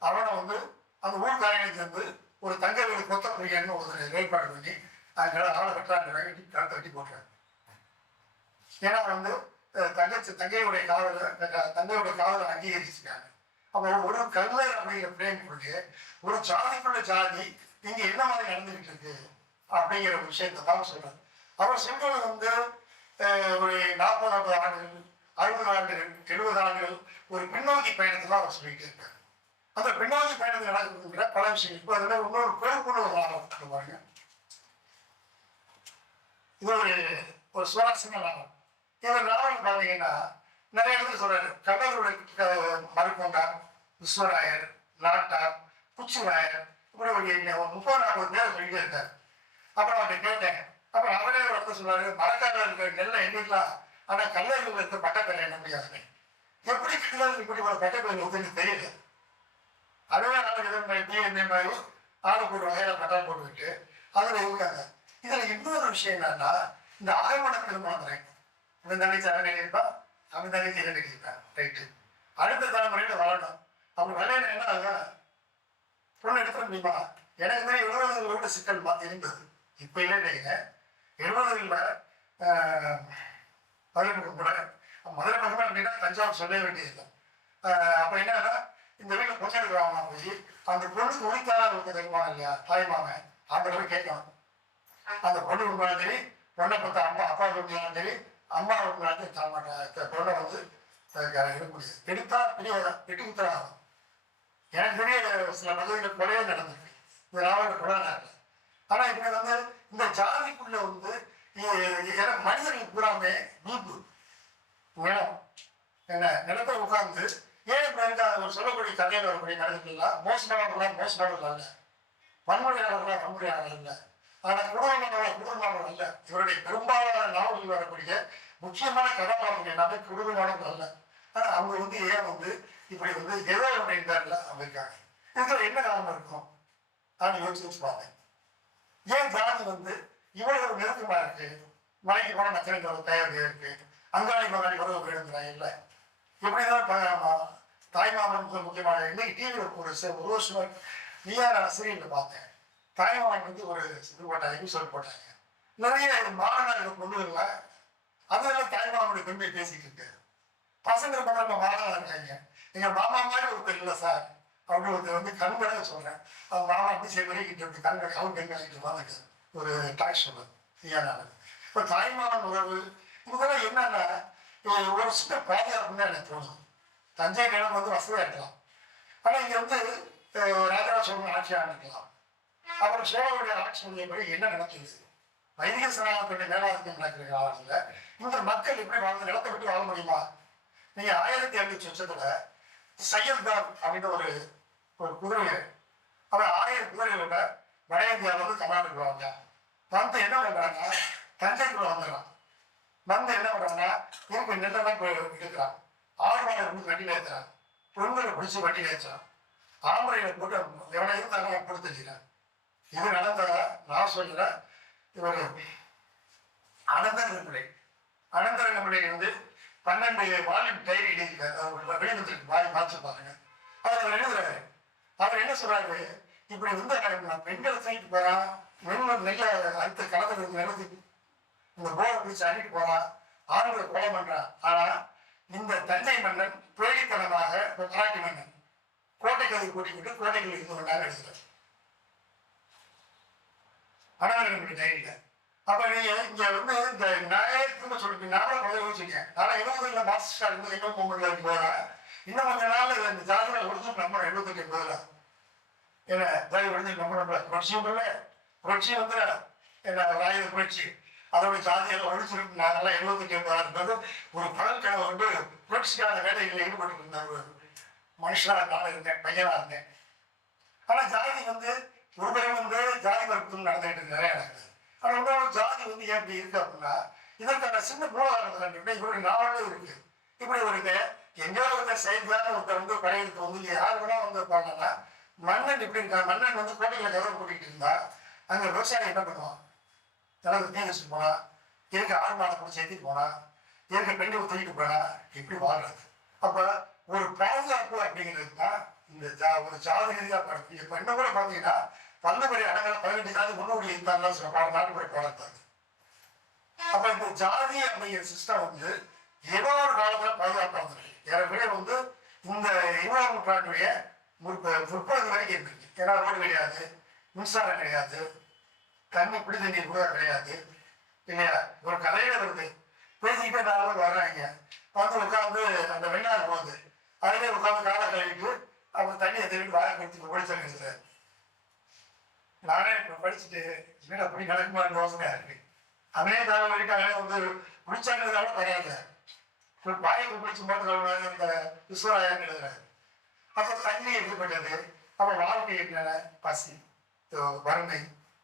அவனை வந்து அந்த ஊர்காரங்களுக்கு வந்து ஒரு தங்க வீடு கொத்த பிடிக்கணும்னு ஒரு ஏற்பாடு பண்ணி அதனால ஆளை வெட்டுறாங்க, வெட்டி கழுத்தை வெட்டி போட்டுறாங்க. ஏன்னா வந்து தங்கையுடைய காதலை அங்கீகரிச்சுட்டாங்க. அப்போ ஒரு கல்லர் அப்படிங்கிற பிரேமுக்குள்ளே ஒரு ஜாதிக்குள்ள ஜாதி இங்க என்ன மாதிரி நடந்துகிட்டு இருக்கு அப்படிங்கிற ஒரு விஷயத்தை தான் சொல்றாரு. அவர் சொல்றது வந்து ஒரு 40 ஆண்டுகள் 60 ஆண்டுகள் 70 ஆண்டுகள் ஒரு பின்னோக்கி பயணத்தை தான் அவர் சொல்லிட்டு இருக்காரு. அந்த பின்னோக்கி பயணத்தில் நடக்கிற பல விஷயங்கள். இப்போ அதில் இன்னொரு பெருக்குழு பாருங்க. இது ஒரு சுவாரஸ்யமான நாவல். இந்த நாவல் பார்த்தீங்கன்னா நிறைய இடத்துல சொல்றாரு. கல்லூரியோட மறுக்கொண்டார், விஸ்வராயர், நாட்டார், புச்சுராயர் இப்படி ஒரு 30-40 பேர் சொல்லிட்டே இருக்காரு. அப்புறம் அவர்கிட்ட கேட்டேன். அப்புறம் அவரே ஒரு இடத்துல சொல்றாரு, மரக்காரில் இருக்கிற நெல்லை எண்ணிக்கலாம், ஆனால் கல்லூரியில் இருக்க பட்டப்பேரை எண்ண முடியாது. எப்படி கல்லூரி இப்படி ஒரு பட்டப்பேர் இருக்குன்னு தெரியல. அதுவே நாளைக்கு என்ன மாதிரி ஆளுக்கு ஒரு வகையில் பட்டம் போட்டுக்கிட்டு அதில் இருக்காங்க. இதில் இன்னொரு விஷயம் என்னன்னா இந்த அகமண திருமணம் முறை. இவன் தங்கச்சி அவன் நினைப்பான், அவன் தங்கச்சி என்ன நினைப்பான். ரைட்டு, அடுத்த தலைமுறையில் வரணும். அவங்க விளையாட என்ன ஆகும், பொண்ணு எடுத்துட முடியுமா? எனக்கு தான் 70களோட சிக்கல் இருந்தது. இப்போ இல்லை இல்லைங்க. 70களில் பதினெட்டு கூட மதுரை பக்கமே அப்படின்னா தஞ்சாவூர் சொல்ல வேண்டியதில்லை. அப்போ என்னன்னா இந்த வீட்டில் பொண்ணு எடுக்கிறாங்கன்னா போய் அந்த பொண்ணுக்கு உரித்தான தெரியுமா இல்லையா தாய்மாமன் அந்த போய் கேட்கணும். அந்த பொண்ணு விரும்பினாலும் சரி, பொண்ணை பார்த்த அம்மா அப்பா விரும்பினாலும் சரி, அம்மா விரும்பினாலும் தர மாட்டேன். பொண்ணை வந்து எடுக்க முடியாது. எடுத்தா பெரிய வெட்டி குத்துறாங்க. எனக்கு பெரிய சில பகுதிகள் கொலையே நடந்திருக்கு. இந்த நாவல் கொலை நடக்கல. ஆனால் இப்படி வந்து இந்த ஜாதிக்குள்ள வந்து எனக்கு மனிதர்கள் பூராமே நீப்பு நிலம் என்ன நிலத்தை உட்கார்ந்து ஏன் இப்படி இருக்க ஒரு சொல்லக்கூடிய கதையில் வரக்கூடிய நடந்துக்கலாம். மோசமானவர்களாம் மோசமானவர்கள் அல்ல, வன்முறையாளர்களாம் வன்முறையாளர்கள் இல்லை, ஆனால் குடும்பமானவர்கள் அல்ல. இவருடைய பெரும்பாலான நாவல்கள் வரக்கூடிய முக்கியமான கதாபாத்திரம் எல்லாமே குடும்பமானவர்கள் அல்ல. ஆனால் அவங்க வந்து ஏன் வந்து இப்படி வந்து ஏதோ அப்படின்றாருல அவங்க இருக்காங்க. இதுல என்ன காரணம் இருக்கும் நான் யோசிச்சு பார்த்தேன். ஏன் ஜாதி வந்து இவ்வளவு நெருக்கமா இருக்கு? மலைக்கு போன நச்சனைக்கு ஒரு தயாரிப்பு இருக்கு, அங்காளி மகாளி உறவு போயிருந்தாங்க இல்லை. எப்படிதான் தாய்மாமனுக்கு முக்கியமான இன்னைக்கு டிவியில் ஒரு வருஷம் நீயார் சீரியல் பார்த்தேன். தாய்மாமன் வந்து ஒரு இது போட்டாங்க, எபிசோட் போட்டாங்க. நிறைய மாணவர்கள் கொண்டு வரல, அதெல்லாம் தாய்மாமனுடைய பெருமையை பேசிட்டு இருக்கு. பசங்க நம்ம மாணவர்கள் இருக்காங்க, எங்க மாமா மாதிரி ஒருத்தர் இல்லை சார் அப்படின்னு ஒருத்தர் வந்து கண்களாக சொல்றேன். அவங்க மாமா அப்படி செய்கிட்டு கண்கள் அவங்க கண்காணிட்டு வாங்க ஒரு டாக்ஸ் சொல்லுது நீயார். இப்போ தாய்மாமன் உறவு இதெல்லாம் என்னன்னா ஒரு சின்ன பாதுகாப்புன்னு தான் எனக்கு தோணுது. தஞ்சை நிலம் வந்து வசதியாக இருக்கலாம், ஆனால் இங்கே வந்து ராஜராஜ சோழன் ஆட்சி ஆரம்பிக்கலாம். அப்புறம் சோழனுடைய ஆட்சி முறையப்படி என்ன நடக்குது? வைதிக சனாதனுடைய மேலாதிக்கம் நடக்கிற காலத்தில் இந்த மக்கள் எப்படி வாழ்ந்து நிலத்தை விட்டு வாழ முடியுமா? நீங்கள் 1700 சையத்கான் அப்படின்னு ஒரு குதிரை, அவர் 1000 குதிரைகளோட வட இந்தியாவில் வந்து கர்நாடகா வருவாங்க. வந்து என்ன பண்ணுறாங்க, தஞ்சைக்குள்ள வந்துடுறான். வந்து என்ன பண்ணுறாங்கன்னா இவங்க நெல்லெல்லாம் எடுக்கிறான், ஆடு மாடை வந்து வண்டியில் ஏற்றுறான், பெண்களை பிடிச்சி வண்டியில் ஏற்றுறான், ஆம்பளைகளை போட்டு எவ்வளோ இருந்தாங்க கொடுத்துக்கிறான். இது நடந்ததா நான் சொல்கிறேன். இவர் அனந்தரங்கமுறை வந்து 12 வால்யூம் டைரி எழுதியிருக்காரு, வாய் மாற்ற பாருங்க. அவர் எழுதுறாரு. அவர் என்ன சொல்றாரு, இப்படி வந்து நான் பெண்களை தூக்கிட்டு போறான், நெல்லை அடுத்த கலந்து நிலத்துக்கு இந்த போரை பிடிச்சி அடிட்டு போறான், ஆண்களை கொலை பண்றான். ஆனா இந்த தஞ்சை மன்னன் பேடித்தனமாக மராட்டி மன்னன் கோட்டைக்கதை கூட்டிக்கிட்டு கோட்டைகள் இருந்து கொண்டாங்க எழுதுறாரு. அனந்தரங்கமுறை டைரியில. அப்ப நீங்க இங்க வந்து இந்த நாயகத்துக்கு சொல்லிட்டு நானும் கொஞ்சம் யோசிச்சேன். ஆனா 70 மார்க்சிஸ்டா இருந்து இன்னும் மூமெண்ட்ல போறேன். இன்னும் கொஞ்ச நாள் இந்த ஜாதிகளை ஒழிச்சு நம்ம 78 என்ன ஜாதி ஒழிஞ்சு நம்ம புரட்சியும் இல்லை, புரட்சி வந்து என்ன ஆயுத புரட்சி, அதோட ஜாதியெல்லாம் ஒழிச்சிருக்கு. நாங்கெல்லாம் 78 ஒரு பகல் கனவு வந்து புரட்சிக்கான வேலைகளில் ஈடுபட்டு இருந்த ஒரு மனுஷனா நான் இருந்தேன், பையனா இருந்தேன். ஆனா ஜாதி வந்து ஒருவரை வந்து ஜாதி மறுப்பு நடந்துகிட்டு நிறைய நடக்குது. ஆனால் இன்னொரு ஜாதி வந்து ஏன் இப்படி இருக்கு அப்படின்னா இதற்கான சின்ன மூலகாரணத்தில் இவருடைய நாவலும் இருக்கு. இப்படி ஒரு எங்கேயோ ஒருத்தர் செயல்தான ஒருத்தர் வந்து படையெடுத்து வந்து யார் வேணா வந்து பாங்கன்னா மன்னன் இப்படி இருக்கா. மன்னன் வந்து கோட்டைகளை கதவு கூட்டிகிட்டு இருந்தா அங்கே விவசாயம் என்ன பண்ணுவான், நிலத்தை தீ வச்சுட்டு போனா, இருக்க ஆறு மாடை பிடிச்சி ஏற்றிட்டு போனா, இருக்க பெண்களை தூக்கிட்டு போனா, இப்படி வாழ்றது. அப்போ ஒரு பாதுகாப்பு அப்படிங்கிறது தான் இந்த ஒரு ஜாதி ரீதியாக படுத்து. இப்போ என்ன கூட பார்த்தீங்கன்னா பல்லுபடி அடங்கல 18 ஜாதி முன்னோடி இருந்தாலும் சொல்ல நாட்டுப்படி போராட்டாங்க. அப்ப இந்த ஜாதி அப்படிங்கிற சிஸ்டம் வந்து ஏதோ ஒரு காலத்துல பாதுகாப்பா இருந்திருக்கு. ஏறக்குறைய வந்து இந்த 20ஆம் நூற்றாண்டுடைய முற்பகுதி வரைக்கும் இருந்திருக்கு. ஏன்னா ரோடு கிடையாது, மின்சாரம் கிடையாது, தண்ணி குடி தண்ணீர் கூட கிடையாது இல்லையா. ஒரு கதையில வருது, பேசிக்கிட்டே 4 பேர் வர்றாங்க, வந்து உட்காந்து அந்த வெண்ணாறு போகுது, அதிலே உட்காந்து காலை கழுவிட்டு அவங்க தண்ணியை திருவிட்டு வாயை கொடுத்து ஒழிச்சு. நானே இப்போ படிச்சுட்டு என்ன அப்படி நடக்குமான்னு யோசனையா இருக்கு. அதே தகவல் வரைக்கும் வந்து குடிச்சாங்கிறதால பரவாயில்ல, வாய்ப்பு பிடிச்சும் போது இந்த விஸ்வராயன் எழுதுறாரு. அப்போ தண்ணி எப்படிப்பட்டது, அப்போ வாழ்க்கை என்னென்ன, பசி, வறுமை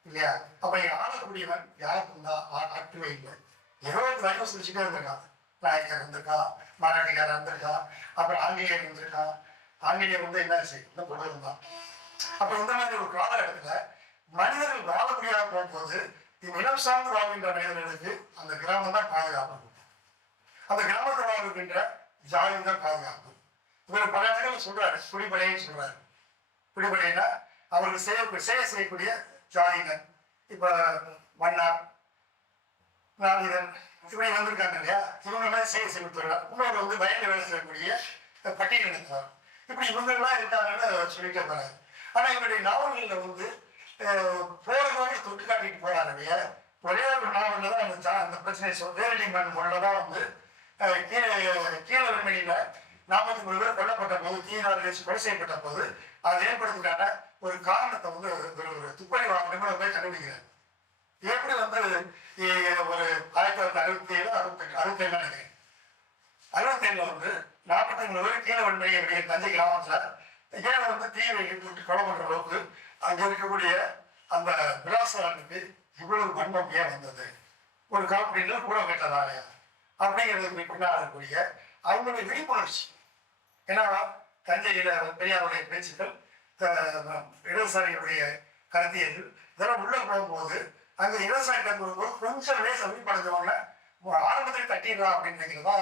இல்லையா. அப்போ இங்கே ஆளக்கூடியவன் யாருக்கு இருந்தால் ஆற்றுவே இல்லை. 20 வரைக்கும் சொல்லிச்சுட்டே இருந்திருக்கான். நாயக்கர் இருந்திருக்கான், மராட்டிக்காரர் இருந்திருக்கான், அப்புறம் ஆங்கிலேயர் இருந்திருக்கான். ஆங்கிலேயர் வந்து என்ன செய்யும் இந்த பொருள் இருந்தான். அப்போ இந்த மாதிரி ஒரு காலகட்டத்தில் மனிதர்கள் வாழ முடியாத போகும்போது நிலம் சார்ந்து வாழ்கின்ற மனிதர்களுக்கு அந்த கிராமம் தான் பாதுகாப்பு. அந்த கிராமத்தில் வாழ்கின்ற ஜாதி தான் பாதுகாப்பு. இவர் பல இடங்கள் சொல்றாரு, குடிப்படைன்னு சொல்றாரு. குடிப்படைனா அவர்கள் செய்யக்கூடிய ஜாதியினர். இப்ப மன்னார், நாளிதன், இப்படி வந்திருக்காங்க இல்லையா, இவங்கெல்லாம் சிஎஸ்சி கொடுத்துருக்காங்க. இன்னொரு வந்து வயலில் வேலை செய்யக்கூடிய பட்டியல் எடுத்தார். இப்படி இவங்கெல்லாம் இருக்காங்கன்னு சொல்லிட்டே போறாரு. ஆனா இவருடைய நாவல்களில் வந்து போறதோடு தொட்டு காட்டிட்டு போறாரு இல்லையா. ஒரே ஒரு நாவலில் தான் அந்த பிரச்சனை வேரடி மண் கொண்டதான் வந்து கீழே வெண்மணியில 43 பேர் கொல்லப்பட்ட போது, தீயினால் கொலை செய்யப்பட்ட போது அதை ஏற்படுத்திக்கான ஒரு காரணத்தை வந்து ஒரு துப்பறி வாகனம் போய் கண்டுபிடிக்கிறார். எப்படி வந்து ஒரு 1967 67 நினைக்கிறேன், 67 வந்து 43 பேர் கீழே வெண்மணி அப்படிங்கிற தஞ்சை கிராமத்துல ஏன் வந்து தீ வைக்கிட்டு கொலை பண்ற அளவுக்கு அங்க இருக்கக்கூடிய அந்த விலாசனுக்கு இவ்வளவு வன்மம் ஏன் வந்தது, ஒரு காப்பீடுல கூட கேட்டதாலையா அப்படிங்கிறதுக்கு பின்னால் இருக்கக்கூடிய அவங்களுடைய விழிப்புணர்ச்சி. ஏன்னா தஞ்சையில பெரியாருடைய பேச்சுக்கள், இடதுசாரிகளுடைய கருத்தியல் இதெல்லாம் உள்ள போகும்போது அங்க இடதுசாரி கருத்து கொஞ்சம் சமீபடைஞ்சவங்க ஆரம்பத்தில் தட்டிடுறான் அப்படின்னு நினைக்கிறதா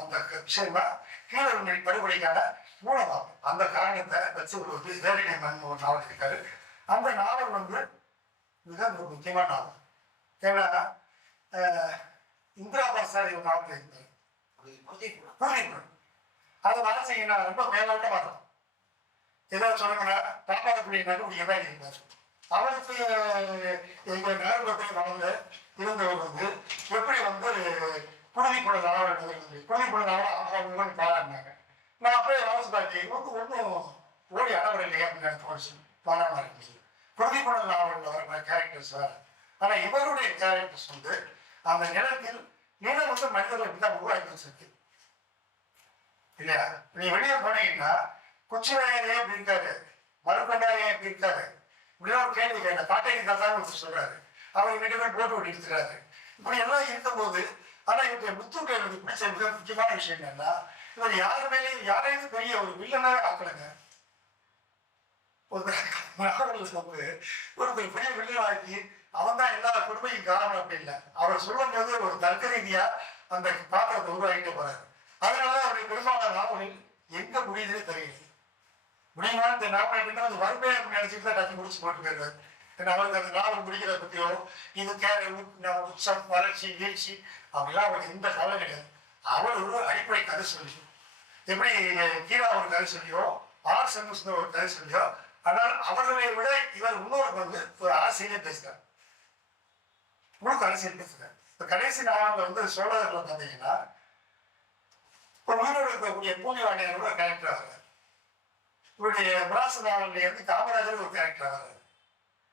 அந்த விஷயமா கீழே படுகொலைக்கான மூலமாகும். அந்த காரணத்தை வச்சு ஒரு வேரடி மண் ஒரு நாவல் இருக்காரு. அந்த நாவல் வந்து மிக ஒரு முக்கியமான நாவல். ஏன்னா இந்திரா பாசாரி ஒரு நாவல் இருந்தார், பூர்ணிபுரம். அது வர செய்யணும் ரொம்ப மேலோட்டமா இருக்கும். ஏதாவது சொல்லணும்னா பாப்பாக்குரிய நடுவுடைய தான் இருந்தார். அவருக்கு எங்க நகர்புறத்தில் வளர்ந்து இருந்தவர் வந்து எப்படி வந்து புழுதிப்புழ நாவல் எழுதுறது, புழுதிப்புழ நாவல் பாராட்டினாங்க. நான் அப்படியே வாசி பார்த்து வந்து ஒன்றும் ஓடி அடவரை இல்லையா அப்படின்னு தோணுச்சு. பாராட்டா இருந்துச்சு. புழுதிப்புழ நாவலில் வர கேரக்டர்ஸ் வேறு. ஆனால் இவருடைய கேரக்டர்ஸ் வந்து அந்த நிலத்தில் நிலம் வந்து மனிதர்கள் இப்படிதான் உருவாக்கி வச்சிருக்கு இல்லையா. நீ வெளியே போனீங்கன்னா குச்சிராயரே எப்படி இருக்காரு, மறுபண்டாரே எப்படி இருக்காரு, இப்படிதான் ஒரு கேள்வி கேட்ட காட்டேரி தான் சொல்றாரு. அவர் இன்னைக்கு தான் போட்டு ஓட்டி எடுத்துக்கிறாரு. இப்படி எல்லாம் இருக்கும்போது ஆனா இவருடைய முத்துக்கு எனக்கு பிடிச்ச மிக முக்கியமான விஷயம் என்னன்னா, இவர் யாரையும் பெரிய ஒரு வில்லனாக ஆக்கலைங்க. ஒரு பெரிய வில்லனாக்கி அவன் தான் எல்லா கொடுமையும் காரணம் அப்படி இல்லை. அவர் சொல்லும் போது ஒரு தர்க்க ரீதியா அந்த பாத்திரத்தை உருவாக்கிட்டு போறாரு. அதனாலதான் அவருடைய பெரும்பாலான நாவலில் எங்க முடியுதுன்னே தெரியல. முடியுமான இந்த நாவல் அது வறுமையா நினைச்சுட்டு தான் டக்கு முடிச்சு போட்டு போயிருவாரு. அவருக்கு அந்த நாவல் முடிக்கிறத பத்தியோ இது உற்சம் வளர்ச்சி வீழ்ச்சி அப்படிலாம் அவருக்கு எந்த கவலை கிடையாது. அவர் ஒரு அடிப்படை கதை சொல்லி, எப்படி கீரா ஒரு கதை சொல்லியோ ஆர் சந்தோஷம் ஒரு கதை சொல்லியோ, ஆனால் அவர்களை விட இவர் இன்னொரு வந்து ஒரு அரசியலே பேசுறார், முழுக்க அரசியல் பேசுறார். இப்ப கடைசி நாவலில் வந்து சோழர்ல பார்த்தீங்கன்னா ஒரு உயிரோடு இருக்கக்கூடிய பூலிவாணியாரோட ஒரு கேரக்டர் ஆகிறார். இவருடைய விலாச நாவல்ல இருந்து காமராஜர் ஒரு கேரக்டர் ஆகிறார்.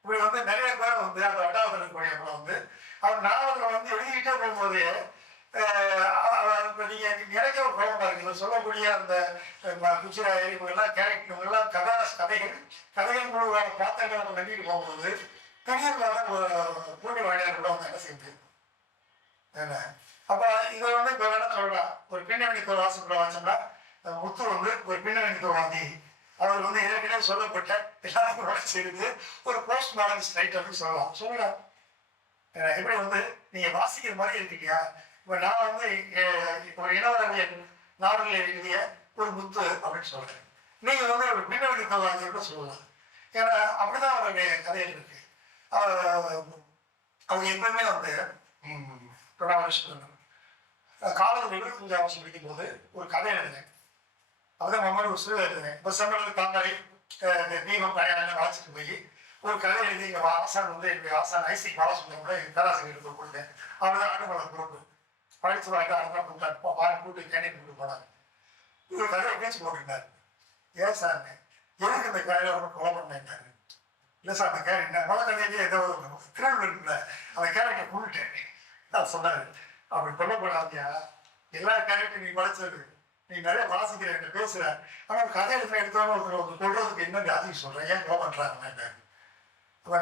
இப்படி வந்து நிறைய பேர் வந்து அந்த வட்டாரத்தில் இருக்கக்கூடியவங்க வந்து அவர் நாவலில் வந்து எழுதிக்கிட்டே போகும்போது நீங்க நிறைய ஒரு குழம்பா இருக்கு சொல்லக்கூடிய அந்த குச்சிராயர் இவங்கெல்லாம் கேரக்டர் இவங்கெல்லாம் கதைகள் முழுவான பாத்திரங்களை நம்ம நம்பிட்டு போகும்போது திடீர்னு பூண்டி வாணியார் கூட வந்து என்ன செய்யுது என்ன. அப்ப இதை வந்து இப்ப வேணா சொல்லலாம், ஒரு பின்னணித்துவ வாசப்பட வாசம்னா முத்து வந்து ஒரு பின்னணித்துவவாதி. அவர் வந்து ஏற்கனவே சொல்லப்பட்ட எல்லாருக்கும் செய்து ஒரு போஸ்ட் மாடர்ன் ரைட்டர் சொல்லலாம். எப்படி வந்து நீங்க வாசிக்கிற மாதிரி இருக்கீங்க. இப்ப நான் வந்து ஒரு இனவரவியல் நாவலில் எழுதிய ஒரு முத்து அப்படின்னு சொல்றேன். நீங்க வந்து ஒரு பின்னணித்துவவாதி கூட சொல்லலாம். ஏன்னா அப்படிதான் அவருடைய கதையில் இருக்கு. அவங்க எப்பவுமே வந்து காலேஜ் 25 வருஷம் படிக்கும் போது ஒரு கதை எழுதினேன். அதுதான் மம்மர் ஒரு சிறு எழுதினேன். இப்போ சம்பளத்துக்கு தாமரை தீபம் கல்யாணம் வாசிட்டு போய் ஒரு கதை எழுதி எங்கள் ஆசான் வந்து என்னுடைய ஆசான் ஐசி பாலசுந்தரம் கூட எங்கள் பேராசிரியருக்கு கொடுத்தேன். அவர் தான் அனுமதி பொறுப்பு படித்து வாய்க்காக கூட்டு கேண்டீன் கூட்டு போனாங்க. இவர் கதையை பேச்சு போட்டுருந்தார். ஏன் சார் எதுக்கு இந்த கதையில ரொம்ப கொலை பண்ணேன். இல்லை சார் அந்த கேரக்டர் மொதல் கதையிலேயே ஏதோ திருவள்ளுவர்ல அந்த கேரக்டர் கூப்பிட்டேன் நான் சொன்னாரு. அப்படி கொல்லப்படாதியா, எல்லா கேரக்டரும் நீ படிச்சது, நீ நிறைய வாசிக்கிற என்கிட்ட பேசுற, ஆனால் கதை எடுத்தோன்னு ஒருத்தர் சொல்றதுக்கு என்ன ஜாதிக்கு சொல்றேன், ஏன் கோவம் பண்றாங்க.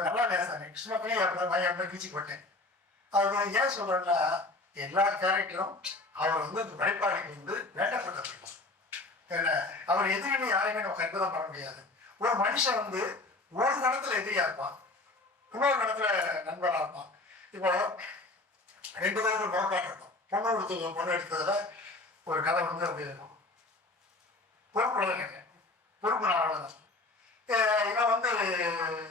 நல்லா பேசுறாங்க கிருஷ்ணப்பையும் அப்படி கிழிச்சு போட்டேன். அது ஏன் சொல்றேன்னா எல்லா கேரக்டரும் அவர் வந்து இந்த படைப்பாளிக்கு வந்து வேண்டப்பட்டது. என்ன அவர் எதிரின்னு யாரையுமே நம்ம கருதான் பண்ண முடியாது. ஒரு மனுஷன் வந்து ஒரு கணத்துல எதிரியா இருப்பான், இன்னொரு கணத்துல நண்பனா இருப்பான். இப்போ 2 பேருக்கு முரப்பாடு இருக்கும். பொண்ணு எடுத்ததுல ஒரு கதை வந்து அப்படி இருக்கும். பொறுப்பு நாவல் இவன் வந்து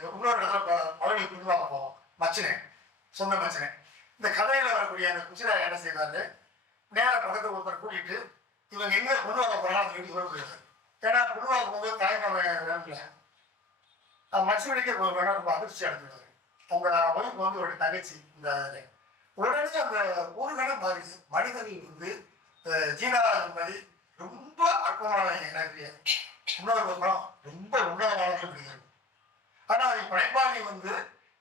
இன்னொரு இடத்துல பழனி பின்வாங்க போவோம். மச்சினேன், சொந்த மச்சினேன். இந்த கதையில வரக்கூடிய அந்த குச்சிராய் என்ன செய்வாரு, நேர பக்கத்து ஒருத்தர் கூட்டிட்டு இவங்க எங்க கொண்டு வாங்க போறாங்க அந்த வீட்டுக்கு போயிருக்காரு. ஏன்னா கொண்டு வாங்க போகும்போது தாய்மாம வேணும்ல, மச்சவடிக்க வேணும், ரொம்ப அதிர்ச்சி அடைஞ்சிடுவாரு. அவங்க ஒய்ஃப் வந்து ஒரு தகச்சி. இந்த உடனே அந்த ஒரு கணம் மாறிடுது. மனிதர்கள் வந்து ஜீனாராஜன் மாதிரி ரொம்ப அற்பமான எனக்கு இன்னொரு பக்கம் ரொம்ப உன்னதமான பிடிக்கிறது. ஆனா படைப்பாளி வந்து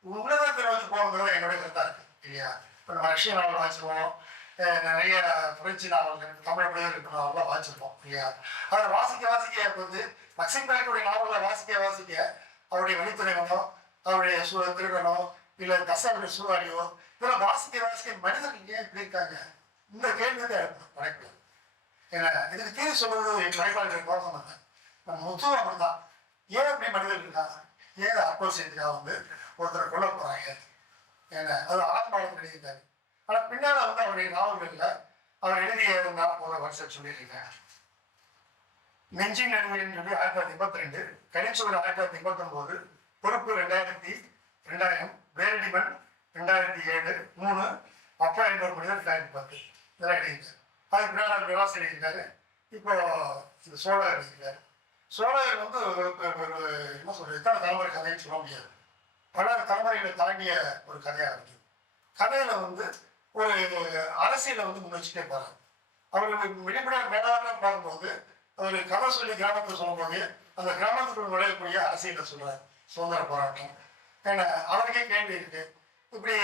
உன்னதத்தை நோக்கி போகணுங்கிறது என்னுடைய கருத்தா இருக்கு இல்லையா? இப்போ நம்ம ரஷ்ய நாவல் வாசிப்போம், நிறைய பிரெஞ்சு நாவல்கள், தமிழ் மொழியில் இருக்கிற நாவல்லாம் வாசிப்போம் இல்லையா? அதை வாசிக்க வாசிக்க வந்து மக்சிம் கார்கியுடைய நாவலை வாசிக்க வாசிக்க அவருடைய வழித்துறைவனோ, அவருடைய திருடனோ, இல்லை தசாவுடைய சூறாடியோ, இதெல்லாம் வாசிக்க வாசிக்க மனிதர்கள் ஏன் இப்படி இருக்காங்க? இந்த கேள்வி தான் இருக்கும் படைப்பு. ஏன்னா இதுக்கு தீர்வு சொல்றது என் படைப்பாளர்கள் போக மாட்டேன். நம்ம முத்துவம் அப்படிதான். ஏன் இப்படி மனிதர்கள் இருக்காங்க? ஏன் அப்போல் செய்தியாக வந்து ஒருத்தரை கொல்ல போறாங்க? ஏன்னா அது ஆரம்பாளத்தில் எழுதியிருக்காரு. ஆனால் பின்னால் வந்து அவருடைய நாவல்களில் அவர் எழுதிய ஒரு வருஷம் சொல்லியிருக்காங்க. நெஞ்சின் நடுவின்னு சொல்லி 1982, கனிச்சூர் 1989, பொறுப்பு 2000, வேரடிமன் 2007, 3, அப்பா என்ற ஒரு மனிதர் 2010 இதெல்லாம் எழுதியிருக்காரு. அதுக்கு பின்னால் விவாசம் எழுதியிருக்காரு. இப்போ இந்த சோழர் எழுதியிருக்காரு. சோழர் வந்து ஒரு என்ன சொல்றது, இத்தனை தலைமுறை கதைன்னு சொல்ல முடியாது. பல தலைமுறைகளை தாண்டிய ஒரு கதையாக இருக்குது. கதையில வந்து ஒரு அரசியலை வந்து முன் வச்சுட்டே போறாரு. அவருக்கு வெளிப்படையாக மேலாக பார்க்கும்போது அவர் கதை சொல்லி கிராமத்தை சொல்லும்போது அந்த கிராமத்துக்குள் நுழையக்கூடிய அரசியலை சொல்றாரு. சுதந்திர போராட்டம். ஏன்னா அவருக்கே கேள்வி இருக்கு, இப்படி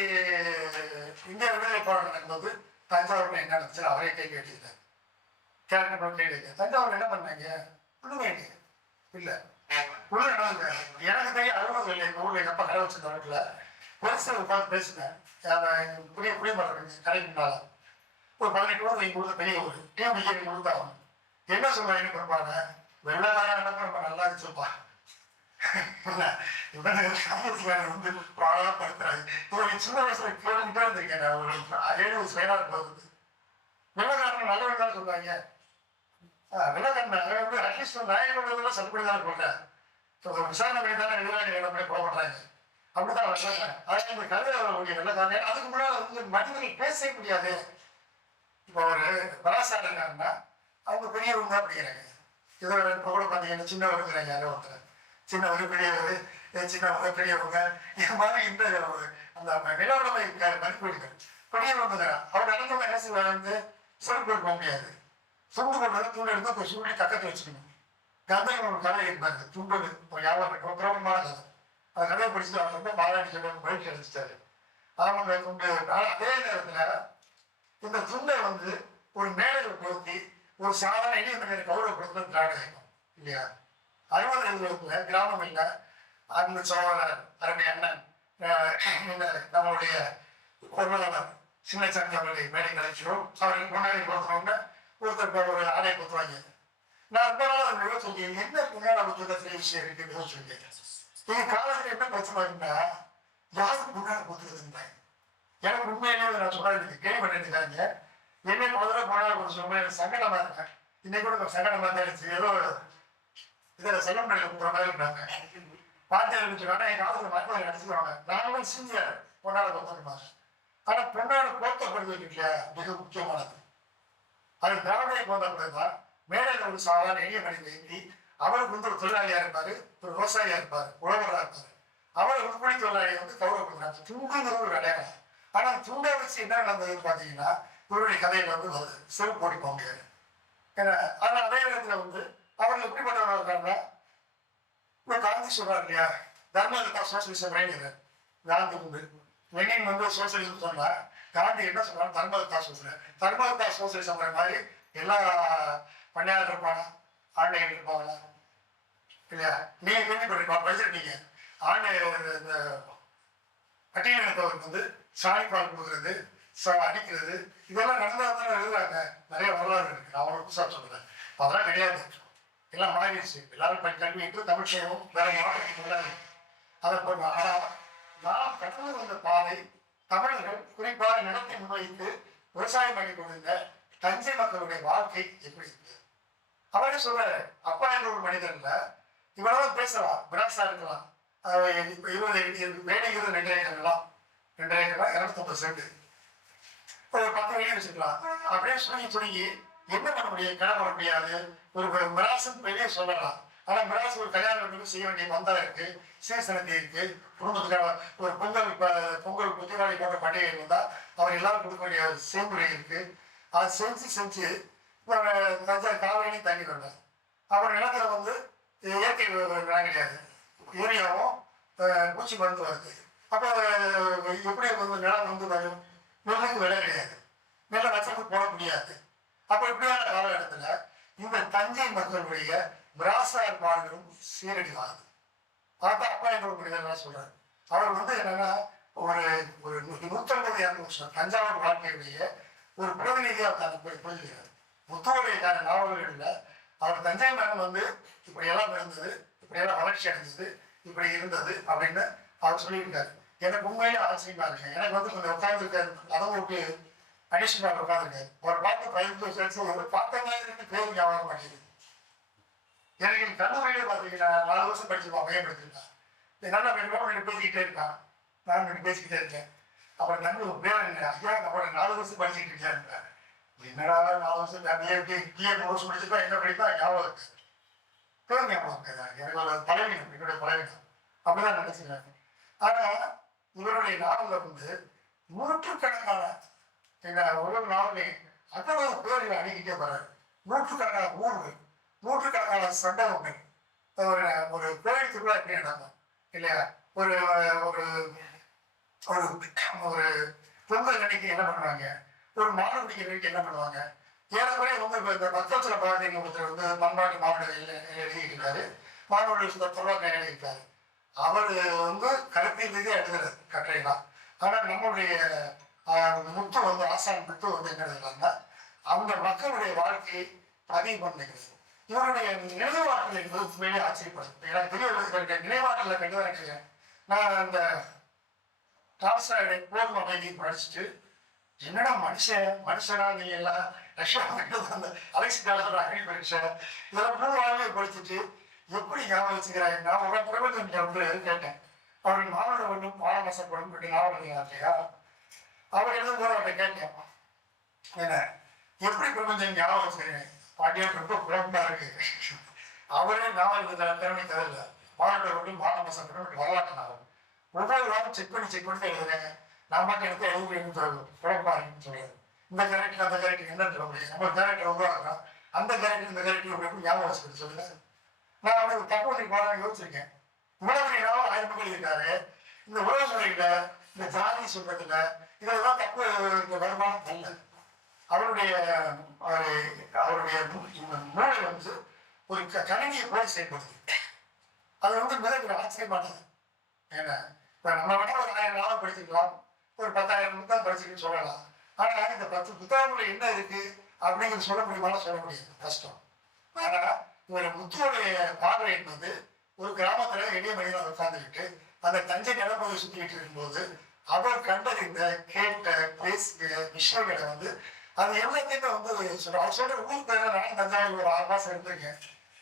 இந்திய விடுதலை போராட்டம் நடக்கும்போது தஞ்சாவூர்ல என்ன நடந்துச்சு அவரே கேள்வி கேட்டிருக்காரு. கேள்வி தஞ்சாவூர்ல என்ன பண்ணாங்க? ஒண்ணுமே இல்லை. உள்ள நடந்து எனக்கு தெரியும் அலுவலகம் இல்லை. எங்கள் ஊரில் எங்கள் அப்பா கடை வச்சிருந்த வீட்டில் பெருசு உட்காந்து பேசினேன். புதிய குடிமரம் கடைக்கு முன்னால ஒரு 18 வருஷம் எங்கள் ஊரில் பெரிய ஊர் டிஎம்டிக்கு கொடுத்தாங்க. என்ன சொல்றாங்க கொடுப்பாங்க, வெள்ளக்காரன் என்ன பண்ண நல்லா இருந்துச்சுப்பா. வந்து பாழப்படுத்துறாங்க. சின்ன வயசுல கேட்டுக்கிட்டே இருந்திருக்கேன். ஒரு 7 வயசு போகுது. வெள்ளக்காரன் நல்லவங்க சொல்றாங்க. வெள்ளக்காரன் வந்து அட்லீஸ்ட் நாயகர்களெல்லாம் சட்டுப்படி தான் சொல்றேன். விசாரணை பண்ணி தானே எதிராக போக மாட்டாங்க. அப்படிதான் வர்றாங்க. அதாவது இந்த கதை வரக்கூடிய வெள்ளக்காரன் அதுக்கு முன்னாடி வந்து மனிதர்கள் பேசவே முடியாது. இப்போ ஒரு பராசாரம் இருக்காங்கன்னா அவங்க பெரியவங்க தான் படிக்கிறாங்க. இதோ இப்போ கூட பார்த்தீங்கன்னா சின்னவர் இருக்கிறாங்க. யாரோ ஒருத்தர் சின்னவர் பெரியவர், சின்னவங்க பெரியவங்க, இது மாதிரி இந்த அந்த நிலவுடைமை மதிப்பீடுகள் பெரியவங்க தான். அவர் நடந்தவங்க என்ன செய்வாங்க, செருப்பு போக முடியாது. துண்டு கொண்டு துண்டு எடுத்து இப்போ சூழ்நிலை பக்கத்தில் வச்சுக்கணும். கதைகள் ஒரு கதை இருப்பாங்க. துண்டு யாரும் பிரபலமான கதை. அந்த கதையை படிச்சுட்டு அவர் ரொம்ப பாராட்டி சொல்ல பயிற்சி அளிச்சிட்டாரு. அவங்க துண்டு. ஆனால் அதே நேரத்தில் இந்த துண்டை வந்து ஒரு மேடையில் பொருத்தி ஒரு சாதாரண இளைய மனிதனை கௌரவப்படுத்த திராவிடம் இல்லையா? 60 கிராமம் இல்லை, அந்த சோழர் அருமை அண்ணன் நம்மளுடைய பொருளாளர் சின்னச்சாமி அவர்களை மேடை கழிச்சிடும். அவருக்கு முன்னாடி கொடுத்தவங்க ஒருத்தர் ஒரு ஆடை கொடுத்துருவாங்க. நான் ரொம்ப நாள் அந்த யோசிச்சு என்ன முன்னாடி கொடுத்துருக்க பெரிய விஷயம் இருக்குன்னு யோசிச்சுருக்கேன். என் காலத்தில் என்ன பிரச்சனை இருந்தா யாருக்கு முன்னாடி கொடுத்துருக்குறேன். எனக்கு உண்மையிலேயே நான் சொன்னாங்க கேள்வி பண்ணிருக்காங்க. என்ன முதல்ல முன்னாடி கொடுத்து சொல்லும்போது எனக்கு சங்கடமா இருக்கேன். இன்னைக்கு கூட சங்கடமா தான் இருந்துச்சு. ஏதோ இதில் செல்லம் பண்ணி கொடுக்குற மாதிரி இருந்தாங்க. பார்த்து இருந்துச்சுக்கான என் காலத்தில் மக்களை நடத்திடுவாங்க. நாங்களும் சீனியர் பொன்னாட கொடுத்துருப்பாங்க. ஆனால் பொன்னாட போர்த்தப்படுவது இல்லையா மிக முக்கியமானது. அது திராவிடையை போன்றதான் மேடையில் ஒரு சாதாரண எளிய மனிதன் ஏந்தி அவருக்கு வந்து ஒரு தொழிலாளியா இருப்பாரு, ஒரு விவசாயியா இருப்பாரு, உழவராக இருப்பாரு. அவர் உட்படி தொழிலாளியை வந்து கௌரவப்படுத்துறாங்க. துண்டுங்கிற ஒரு அடையாளம். ஆனால் துண்டை வச்சு என்ன நடந்ததுன்னு பார்த்தீங்கன்னா இவருடைய கதையில வந்து செருப்பு போட்டு போக முடியாது. ஏன்னா ஆனால் அதே நேரத்தில் வந்து அவர்கள் எப்படிப்பட்டவராக இருக்காங்கன்னா இப்போ காந்தி சொல்றாரு இல்லையா, தர்மகத்தா சோசியலிசம் வேணுங்கிறார். காந்தி வந்து லெனின் வந்து சோசியலிசம் சொன்னா காந்தி என்ன சொல்றாரு, தர்மகத்தா சோசியலிசம். தர்மகத்தா சோசியலிசம் மாதிரி எல்லா பணியாளர் இருப்பாங்க, ஆண்டைகள் இருப்பாங்களா இல்லையா? நீங்க கேள்விப்பட்டிருக்கோம், படிச்சிருக்கீங்க. ஆண்டை இந்த பட்டியலினத்தவருக்கு வந்து சாணி பால் கொடுக்குறது, அடிக்கிறது, இதெல்லாம் நடந்தால் தானே எழுதுறாங்க. நிறைய வரலாறு இருக்கு. நான் அவங்களுக்கு புதுசாக சொல்றேன். அதெல்லாம் கிடையாது, எல்லாம் மாறிடுச்சு. எல்லாரும் கல்விட்டு தமிழ் செய்வோம் வேற மாற்றத்துக்கு முன்னாடி அதை பண்ணுவோம். ஆனால் நாம் கடந்து வந்த பாதை தமிழர்கள் குறிப்பாக நிலத்தை முன்வைத்து விவசாயம் பண்ணி கொண்டிருந்த தஞ்சை மக்களுடைய வாழ்க்கை எப்படி இருக்கு? அவரே சொல்றாரு, அப்பா என்ற ஒரு மனிதன் இல்லை, இவ்வளவு பேசலாம், பிராசா இருக்கலாம். 20 வேலைங்கிறது 2 ஏக்கர் நிலம், 2 ஏக்கர்லாம் 250 சென்ட். ஒரு 10 வெளியே வச்சுக்கலாம். அப்படியே சுருங்கி என்ன பண்ண முடியும்? கடை போட முடியாது. ஒரு மிராசுன்னு வெளியே சொல்லலாம். ஆனா மிராசு ஒரு கல்யாண வீட்டுக்கு செய்ய வேண்டிய மந்தம் இருக்கு, சீசனத்தி இருக்கு, குடும்பத்துக்காக ஒரு பொங்கல் புத்திவாளி போன்ற பண்டிகை இருந்தால் அவர் எல்லாரும் கொடுக்க வேண்டிய செய்முறை இருக்கு. அதை செஞ்சு காலையிலையும் தண்ணி கொண்டேன். அப்புறம் நிலத்துல வந்து இயற்கை விளையாட கிடையாது, யூரியாவும் பூச்சி மருந்து வருது. அப்போ எப்படி வந்து நிலம் வந்து வரும்? நெல்லுக்கு விலை கிடையாது, நெல்லை வச்சதுக்கு போட முடியாது. அப்போ இப்படியான காலகட்டத்தில் இந்த தஞ்சை மக்களுடைய பிராசார் பாடலும் சீரடிவாகுது. பார்த்தா அப்பா என்ற மனிதர் சொல்றாரு. அவர் வந்து என்னன்னா ஒரு ஒரு 150 வருஷம் தஞ்சாவூர் வாழ்க்கையுடைய ஒரு பிரதிநிதியாக தான் புரிஞ்சுக்கிறார். முத்துவடைக்கான நாவல்களில் அவர் தஞ்சை மகன் வந்து இப்படியெல்லாம் இருந்தது, இப்படியெல்லாம் வளர்ச்சி அடைஞ்சது, இப்படி இருந்தது அப்படின்னு அவர் சொல்லியிருக்காரு. எனக்கு உண்மையிலே ஆச்சரியமா இருக்கு. எனக்கு வந்து கொஞ்சம் உட்காந்துருக்காரு, அளவுக்கு அடிஷனல் உட்காந்துருக்காரு. ஒரு பார்த்து 15 வருஷம் பார்த்த மாதிரி பேர் ஞாபகம் மாட்டேங்குது. எனக்கு கல்லூரியிலே பார்த்தீங்கன்னா 4 வருஷம் படிச்சிருப்பான், பையன் படிச்சிருக்கான். நல்லா ரெண்டு பேசிக்கிட்டே இருக்கான், நான் ரெண்டு பேசிக்கிட்டே இருக்கேன். அப்புறம் தம்பி ஒரு பேர் என்ன ஐயா, அப்புறம் 4 வருஷம் படிச்சுட்டு இருக்கேன். என்னடா 4 வருஷம் டிஏ 3 வருஷம் படிச்சிருப்பா, என்ன படிப்பா ஞாபகம் இருக்கு, பேர் ஞாபகம் இருக்குதா? எனக்கு ஒரு பழகினம், என்னுடைய பழகினம் அப்படிதான் நினைச்சுக்கிறாங்க. ஆனா இவருடைய நாவலில் வந்து நூற்றுக்கணக்கான ஒவ்வொரு நாவலையும் அவ்வளவு பேர்கள் அணுகிட்டே வர்றாரு. நூற்றுக்கணக்கான ஊர்கள், நூற்றுக்கணக்கான சம்பவங்கள். ஒரு ஒரு கோயில் திருவிழா எப்படி நடக்கும் இல்லையா? ஒரு ஒரு ஒரு ஒரு பொங்கல் அன்னைக்கு என்ன பண்ணுவாங்க, ஒரு மாடு பிடிக்கிறதுக்கு என்ன பண்ணுவாங்க, ஏறக்குறைய வந்து இந்த பக்கத்துல பாரதிய ஒருத்தர் வந்து பண்பாட்டு மாவட்ட எழுதியிருக்காரு, மாணவர்கள் தொடர்பாக எழுதியிருக்காரு. அவர் வந்து கருத்தில் ரீதியாக எழுதுறது கட்டுரைலாம். ஆனால் நம்மளுடைய முத்து வந்து ஆசான் முத்து வந்து என்ன எழுதுறாங்கன்னா அந்த மக்களுடைய வாழ்க்கையை பதிவு பண்ணிக்கிறது. இவருடைய நினைவாற்றல் என்பது உண்மையிலே ஆச்சரியப்படும். எனக்கு தெரிய நினைவாற்றல கண்டு எனக்கு நான் அந்த டால்ஸ்டாயுடைய போர் மொபைலையும் படிச்சுட்டு என்னடா மனுஷனா நீ எல்லாம் ரஷ்யா அந்த அலெக்ஸ் காலத்தில் அக்னி பரீட்சை இதெல்லாம் 3 ஆண்டுகள் படிச்சுட்டு எப்படி ஞாபகம் வச்சுக்கிறாங்க? நான் உங்களை பிரபஞ்சம் வந்து கேட்டேன். அவருக்கு மாவட்ட ஒன்றும் மானவாசப்படும் பற்றி ஞாபகம் இல்லையா? அவர் எழுதும்போது அவர்கிட்ட கேட்டேன், என்ன எப்படி பிரபஞ்சம் ஞாபகம் வச்சுக்கிறேன்? பாட்டியார் ரொம்ப குழம்பா இருக்கு. அவரே நாவல் திறமை தவிர மாவட்ட ஒன்றும் மானவாசப்படும் வரலாற்று நாவல் ஒவ்வொரு வாரம் செக் பண்ணி எழுதுறேன். நான் மட்டும் எடுத்து எழுதுறேன்னு குழம்பா இருக்குன்னு சொல்லுவாரு. இந்த கேரக்டர் அந்த கேரக்டர் என்னன்னு சொல்ல முடியும்? நம்ம கேரக்டர் ரொம்ப ஆகலாம், அந்த கேரக்டர் இந்த கேரக்டர் எப்படி ஞாபகம் வச்சுக்கிட்டு சொல்லுங்க. நான் அவனுக்கு தற்போதைய பாடம் யோசிச்சிருக்கேன். இவ்வளவு நாள் 1000 மக்கள் இருக்காரு. இந்த உலக முறையில இந்த ஜாதி சொல்றதுல இதெல்லாம் தப்பு வருமானம் அல்ல. அவருடைய மூளை வந்து ஒரு கணினியை போல செயல்படுது. அது வந்து மிக ஆச்சரியமானது. ஏன்னா இப்ப நம்ம வேணா ஒரு 1000 நாள் படிச்சுக்கலாம், ஒரு 10,000 புத்தகம் படிச்சுக்கின்னு சொல்லலாம். ஆனா இந்த 10 புத்தகங்கள்ல என்ன இருக்கு அப்படிங்கிறது சொல்ல முடியுமான்னு சொல்ல முடியாது, கஷ்டம். ஆனா இவர் முத்துவோடைய பார்வை என்பது ஒரு கிராமத்துல எளிய மனிதன் உட்கார்ந்துக்கிட்டு அந்த தஞ்சை நிலப்பகுதியை சுத்திக்கிட்டு இருக்கும்போது அவர் கண்டறிந்த கேட்ட பேசிய விஷயங்களை வந்து அது எல்லாத்தையுமே வந்து சொல்ற. அவர் சொல்ற ஊர் பேரை நான் தஞ்சாவூர் ஒரு 6 மாசம் இருந்திருக்கேன்.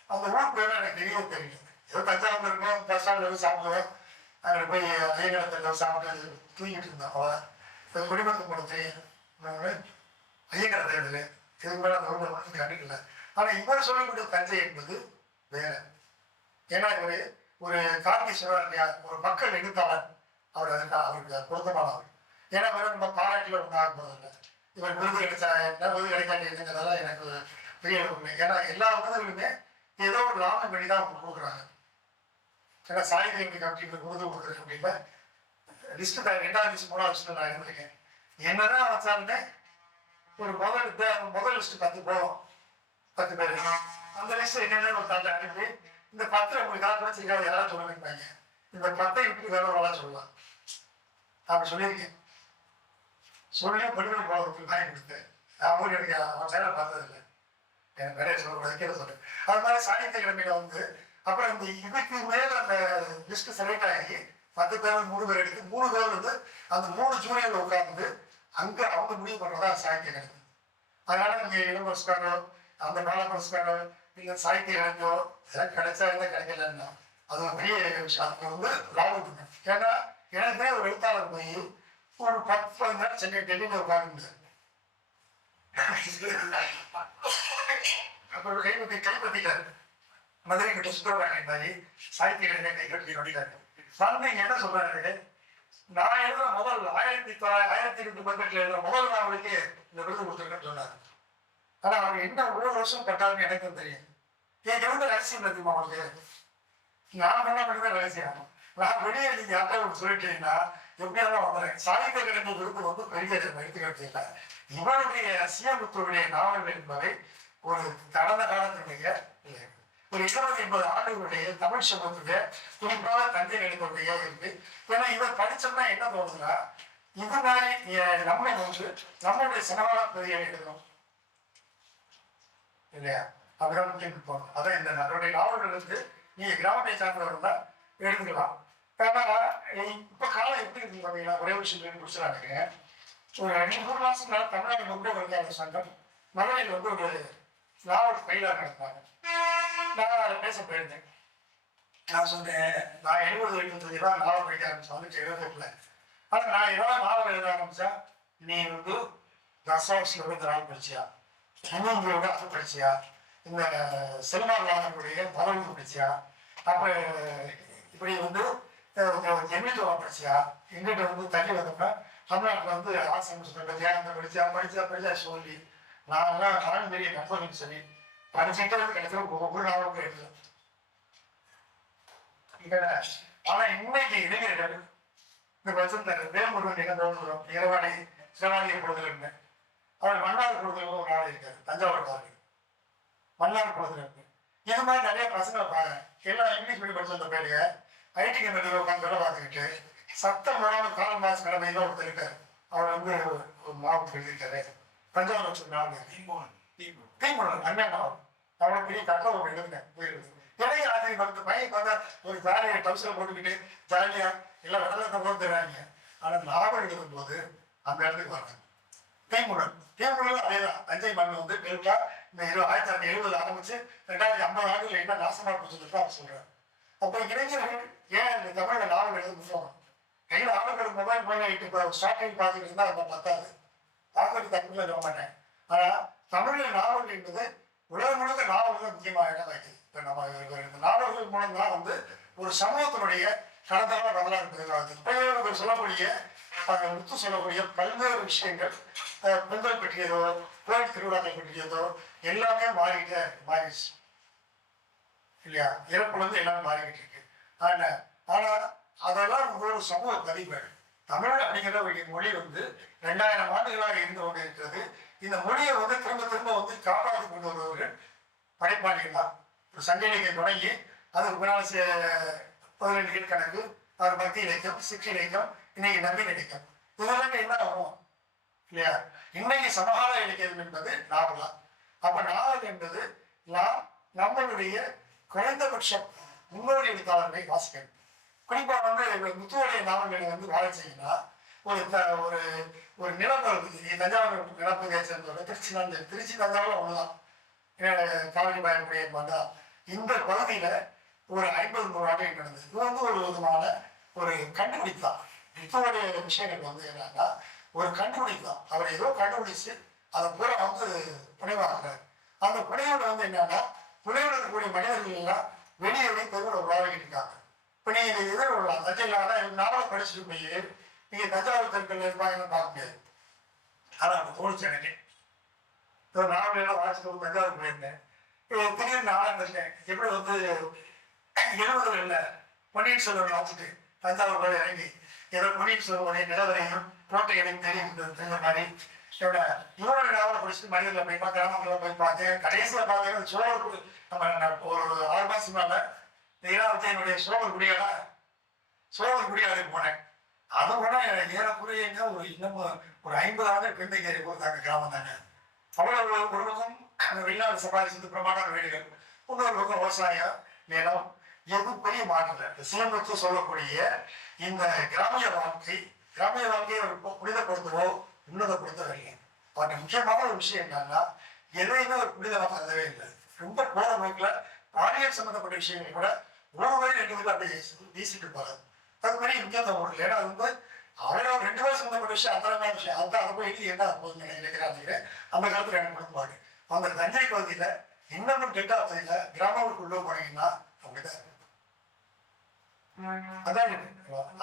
அந்த ஊர் பேரை எனக்கு தெரியும். ஏதோ தஞ்சாவூர் இருக்கோம், பஸ் ஸ்டாண்ட்ல சாப்பிடுவேன், அங்கே போய் ஐயங்கரத்தில் சாப்பிட்டு தூங்கிட்டு இருந்தேன். அவன் குடிமக்கள் போன தெரியும் ஐயங்கரத்தை எழுதுல இதுக்கு மேலே அந்த ஊரில் கண்டுக்கல. ஆனா இவர் சொல்லக்கூடிய தஞ்சை என்பது வேற. ஏன்னா இவரு ஒரு கார்கீஸ்வரர் இல்லையா, ஒரு மக்கள் எழுத்தாளர். அவர் அவருக்கு பொருத்தமானவர். ஏன்னா இவர் நம்ம பாராட்டில ஒன்றாக போதில்லை. இவர் விருது கிடைச்சா என்ன, விருது கிடைக்காது என்னங்கிறதெல்லாம் எனக்கு பெரிய உண்மை. ஏன்னா எல்லா விருதுகளுமே ஏதோ ஒரு லாபம் பண்ணி தான் கொடுக்குறாங்க. ஏன்னா சாகித்ய கமிட்டி விருது கொடுக்குறது அப்படின்னா லிஸ்ட்டு 2ஆவது லிஸ்ட் 3ஆவது லிஸ்ட்டு நான் இருந்திருக்கேன். என்னதான் வச்சாலுமே ஒரு முதல் லிஸ்ட்டு 10 போகும், 10 பேர். அந்த லிஸ்ட் என்னென்னு ஒரு தாண்ட அனுப்பி இந்த 10 உங்களுக்கு காலத்தில் வச்சுருக்காது யாராவது சொல்ல நினைப்பாங்க. இந்த 10 இப்படி வேற ஒரு சொல்லலாம். அப்படி சொல்லியிருக்கேன். சொல்லி படிமை போகிறதுக்கு வாங்கி கொடுத்தேன். அவங்களுக்கு எனக்கு அவன் நேரம் பார்த்ததில்லை, எனக்கு நிறைய சொல்றேன். அது மாதிரி சாகித்ய கிழமையில வந்து அப்புறம் இந்த இதுக்கு மேல அந்த லிஸ்ட் செலக்ட் ஆகி 10 பேர் 3 பேர் எடுத்து 3 பேர் வந்து அந்த 3 ஜூனியர்ல உட்கார்ந்து அங்க அவங்க முடிவு பண்றதா சாகித்ய கிழமை. அதனால நீங்க இளம் புரஸ்காரம், அந்த மாலை புரஸ்காரம், இல்ல சாகித்ய இளைஞோ இதெல்லாம் கிடைச்சா என்ன கிடைக்கலன்னா அது ஒரு பெரிய விஷயம். அதுக்கு வந்து லாபம் பண்ணணும். ஏன்னா எனக்குமே ஒரு எழுத்தாளர் போய் ஒரு 10-15 நேரம் சென்னை டெல்லியில் உட்கார்ந்து அப்புறம் கைப்பற்றிட்டாரு. மதுரை கிட்ட சுந்தரராயன் சாகித்ய கை கட்டி நடிகாரு வந்து என்ன சொல்றாரு, நான் எழுதுற முதல் 1818 எழுதுற முதல் நாவலுக்கு இந்த விருது கொடுத்துருக்கேன்னு சொன்னார். ஆனா அவர் என்ன ஒரு வருஷம் கட்டாருன்னு எனக்கும் தெரியும். என் எழுத ரகசியம் தெரியுமா அவங்களுக்கு? நான் பண்ண மட்டும்தான் ரகசியம். நான் வெளியே நீங்க யார்கிட்ட சொல்லிட்டீங்கன்னா எப்படியாவது வந்துடுறேன். சாகித்ய கலைஞர் விருது வந்து பெரிய எடுத்துக்கிட்டீங்க. இவருடைய சியமுத்துடைய நாவல் என்பதை ஒரு கடந்த காலத்தினுடைய ஒரு 20-80 ஆண்டுகளுடைய தமிழ் சமூகத்துடைய குறிப்பாக தந்தை எழுதுடைய இருக்கு. ஏன்னா இதை படிச்சோம்னா என்ன தோணுதுன்னா, இது மாதிரி நம்ம வந்து நம்மளுடைய சினவாள பதிவை எழுதணும் இல்லையா? அப்படிதான் முக்கியம் போகணும். அதான் இந்த அதனுடைய நாவல்கள் இருந்து நீங்க கிராமத்தை சார்ந்தவர் தான் எழுதுக்கலாம். ஏன்னா இப்ப காலம் எப்படி இருக்கு பார்த்தீங்கன்னா, ஒரே விஷயம் முடிச்சுறாங்க. ஒரு 2 மாசம் தமிழ்நாடு முக்கிய விருந்தாளர் சங்கம் மதுரையில் வந்து ஒரு நாவல் பயிலாக நடந்தாங்க. நான் அதை பேச போயிருந்தேன். நான் சொன்னேன், நான் 70-75 தான் நாவல் படிக்க ஆரம்பிச்சேன், வந்து 78ல். ஆனால் நான் ஏதாவது நாவல் எழுத ஆரம்பிச்சா, நீ வந்து தசாவசியோட இந்த நாவல் படிச்சியா, இன்னொரு அது படிச்சியா, இந்த செல்வாங்களுடைய பதவி படிச்சியா, அப்புறம் இப்படி வந்து எம்மிட்டு படிச்சியா, எங்கிட்ட வந்து தள்ளி வந்தோம்னா தமிழ்நாட்டில் வந்து ஆசிரியர் தியானத்தை படிச்சா சொல்லி நான்லாம் நானும் பெரிய கற்பனைன்னு சொல்லி படிச்சுக்கிட்டே வந்து கிடைக்கிற ஒவ்வொரு நாளுக்கும் எழுதல. ஆனா இன்னைக்கு இளைஞர்கள் இந்த வச்சிருந்தாரு வேமுருகன் நிகழ்ந்தோம் இரவாணி சிறவாணியர் பொழுதுல அவர் மன்னார் பொழுதுல ஒரு நாள் இருக்காரு, தஞ்சாவூர் காலி மன்னார் பொழுதுல இருக்கு. இது மாதிரி நிறைய பசங்களை பாருங்க, எல்லாம் இங்கிலீஷ் மீடியம் படிச்சு வந்த பேருங்க ஐடி கம்பெனியில் உட்காந்து வேலை பார்த்துக்கிட்டு சத்தம் வராமல் காலம் மாசு கடமையில ஒருத்தர் இருக்காரு. அவர் வந்து ஒரு மாவட்டம் எழுதியிருக்காரு, தஞ்சாவூர் வச்சிருந்தாங்க தீமுடன் அண்ணன் அவ்வளோ பெரிய கட்டளை ஒரு எழுதுங்க போயிருக்கு. இடையே அது வந்து பையன் பார்த்தா ஒரு ஜாலியை டவுசரை போட்டுக்கிட்டு ஜாலியா எல்லாம் வெள்ளத்தை போட்டு தராங்க. ஆனால் நாவல் எழுதும் போது அந்த இடத்துக்கு வராங்க. தீமுடன் அதேதான். தஞ்சை மண் வந்து பெருக்கா இந்த 1970 ஆரம்பிச்சு 2050 ஆண்டுகள் என்ன நாசமா போச்சுன்னு அவர் சொல்றாரு. அப்போ இளைஞர்கள் ஏன் இந்த தமிழில் நாவல் எழுத முடியும்? கையில் ஆளுங்களுக்கு மொபைல் போயிட்டு இப்போ ஸ்டார்ட் பண்ணி பார்த்துட்டு இருந்தால் அதை பத்தாது. பார்க்கறது தமிழில் எழுத மாட்டேன். ஆனால் தமிழில் நாவல் என்பது உலகம் முழுக்க நாவல் தான் முக்கியமாக இடம் வைக்குது. இப்போ நம்ம இந்த நாவல்கள் மூலம் தான் வந்து ஒரு சமூகத்தினுடைய கடந்தகால வரலாறு பதிவாகுது. சொல்லக்கூடிய முத்து சொல்லக்கூடிய பல்வேறு விஷயங்கள் பொங்கல் பற்றியதோ கோயில் திருவிழாக்கள் பற்றியதோ எல்லாமே மாறிடுச்சு இல்லையா? இறப்புல இருந்து எல்லாமே மாறிக்கிட்டு இருக்கு. ஆனால் அதெல்லாம் ஒரு சமூக பதிவு. தமிழ் அப்படிங்கிற மொழி வந்து 2000 ஆண்டுகளாக இருந்து கொண்டு இருக்கிறது. இந்த மொழியை வந்து திரும்ப திரும்ப வந்து காப்பாற்றி கொண்டு வருபவர்கள் படைப்பாளிகள் தான். ஒரு சங்க இலக்கியம் தொடங்கி அதுக்கு பின்னால் 17 கீழ்கணக்கு, அவர் பக்தி இலக்கியம், சிற்று இலக்கியம், இன்னைக்கு நவீன இலக்கியம், இதெல்லாம் என்ன ஆகும் இல்லையா? இன்னைக்கு சமகால இலக்கியம் என்பது நாவல் தான். அப்ப நாவல் என்பது நம்மளுடைய குறைந்தபட்சம் முன்னோடி எழுத்தாளர்களை வாசிக்கணும். குறிப்பா வந்து முத்துவோடைய நாவல்களை வந்து வாழ செய்யணும்னா ஒரு ஒரு நிலப்பகுதி, தஞ்சாவூர் நிலப்பகுதியை சேர்ந்தவங்க திருச்சி தஞ்சாவூர் அவ்வளவுதான் காவிரி பயன்புடைய பார்த்தா இந்த பகுதியில ஒரு 50-100 ஆண்டுகள் நடந்தது. இது வந்து ஒரு விதமான ஒரு கண்டுபிடித்தான். முத்துவோடைய விஷயங்கள் வந்து என்னன்னா ஒரு கண்டுபிடித்தான். அவர் ஏதோ கண்டுபிடிச்சு அதை பூரா வந்து புனைவாக்குறாரு. அந்த புனையோட வந்து என்னன்னா புனையோட இருக்கக்கூடிய மனிதர்கள் எல்லாம் வெளியே தெருவில் உருவாகிட்டு இருக்காங்க. இப்போ நீங்க எதிர்கொள்ளலாம் தஞ்சையில் நாவலை படிச்சுட்டு போய் நீங்க தஞ்சாவூர் தெருக்கள் இருப்பாங்கன்னு பார்க்க முடியாது. ஆனால் அந்த தோணுச்சு எனக்கு. நாவலாம் வாசிட்டு வந்து தஞ்சாவூர் போயிருந்தேன். திடீர்னு நானும் இருக்கேன். எப்படி வந்து 70களில் பொன்னியின் செல்வன் வாசிட்டு தஞ்சாவூர் போய் இறங்கி ஏதோ பொன்னியின் செல்வனுடைய நிலவரையும் கோட்டைகளையும் தெரிந்த மாதிரி இவரோட நாவலை படிச்சுட்டு மனிதர்களை போய் பார்த்தேன், கிராமங்களில் போய் பார்த்தேன். கடைசியில் பார்த்தீங்கன்னா சோழர் நம்ம ஒரு 6 மாதம் மேலே என்னுடைய சோழர் குடியாளுக்கு போனேன். அதை விட ஏறக்குறையங்க ஒரு இன்னமும் ஒரு 50 ஆண்டு பிந்தைக்கேறி போகிறாங்க கிராமம் தாங்க. அவ்வளவு ஒரு பக்கம் வெளிநாடு சம்பாதிச்சது பிரமாண்டான வீடுகள், இன்னொரு பக்கம் விவசாயம் நிலம், எதுவும் பெரிய மாற்றல. சிலம்பத்து சொல்லக்கூடிய இந்த கிராமிய வாழ்க்கையை புனிதப்படுத்தவோ உன்னதப்படுத்தவில்லை. அவருடைய முக்கியமான ஒரு விஷயம் என்னன்னா எதையுமே ஒரு புனிதமாக கருதவே இல்லை. ரொம்ப போற நோக்கில் பாலியல் சம்பந்தப்பட்ட விஷயங்கள் கூட 1 வரி 2 வரி அப்படியே வீசிட்டு போறாரு. அது மாதிரி முக்கியத்துவம் இல்லை. ஏன்னா அது வந்து அவரே ஒரு 2 வருஷம் சம்பந்தப்பட்ட விஷயம் அத்தனை விஷயம் அதுதான் அதை போய் எழுதி என்ன போகுதுன்னு நினைக்கிறாங்க. அந்த காலத்தில் எனக்கு கொடுப்பாடு அந்த தஞ்சை பகுதியில் இன்னமும் டெல்டா பகுதியில் கிராமங்களுக்குள்ள போனீங்கன்னா அப்படிதான் இருக்கு. அதான்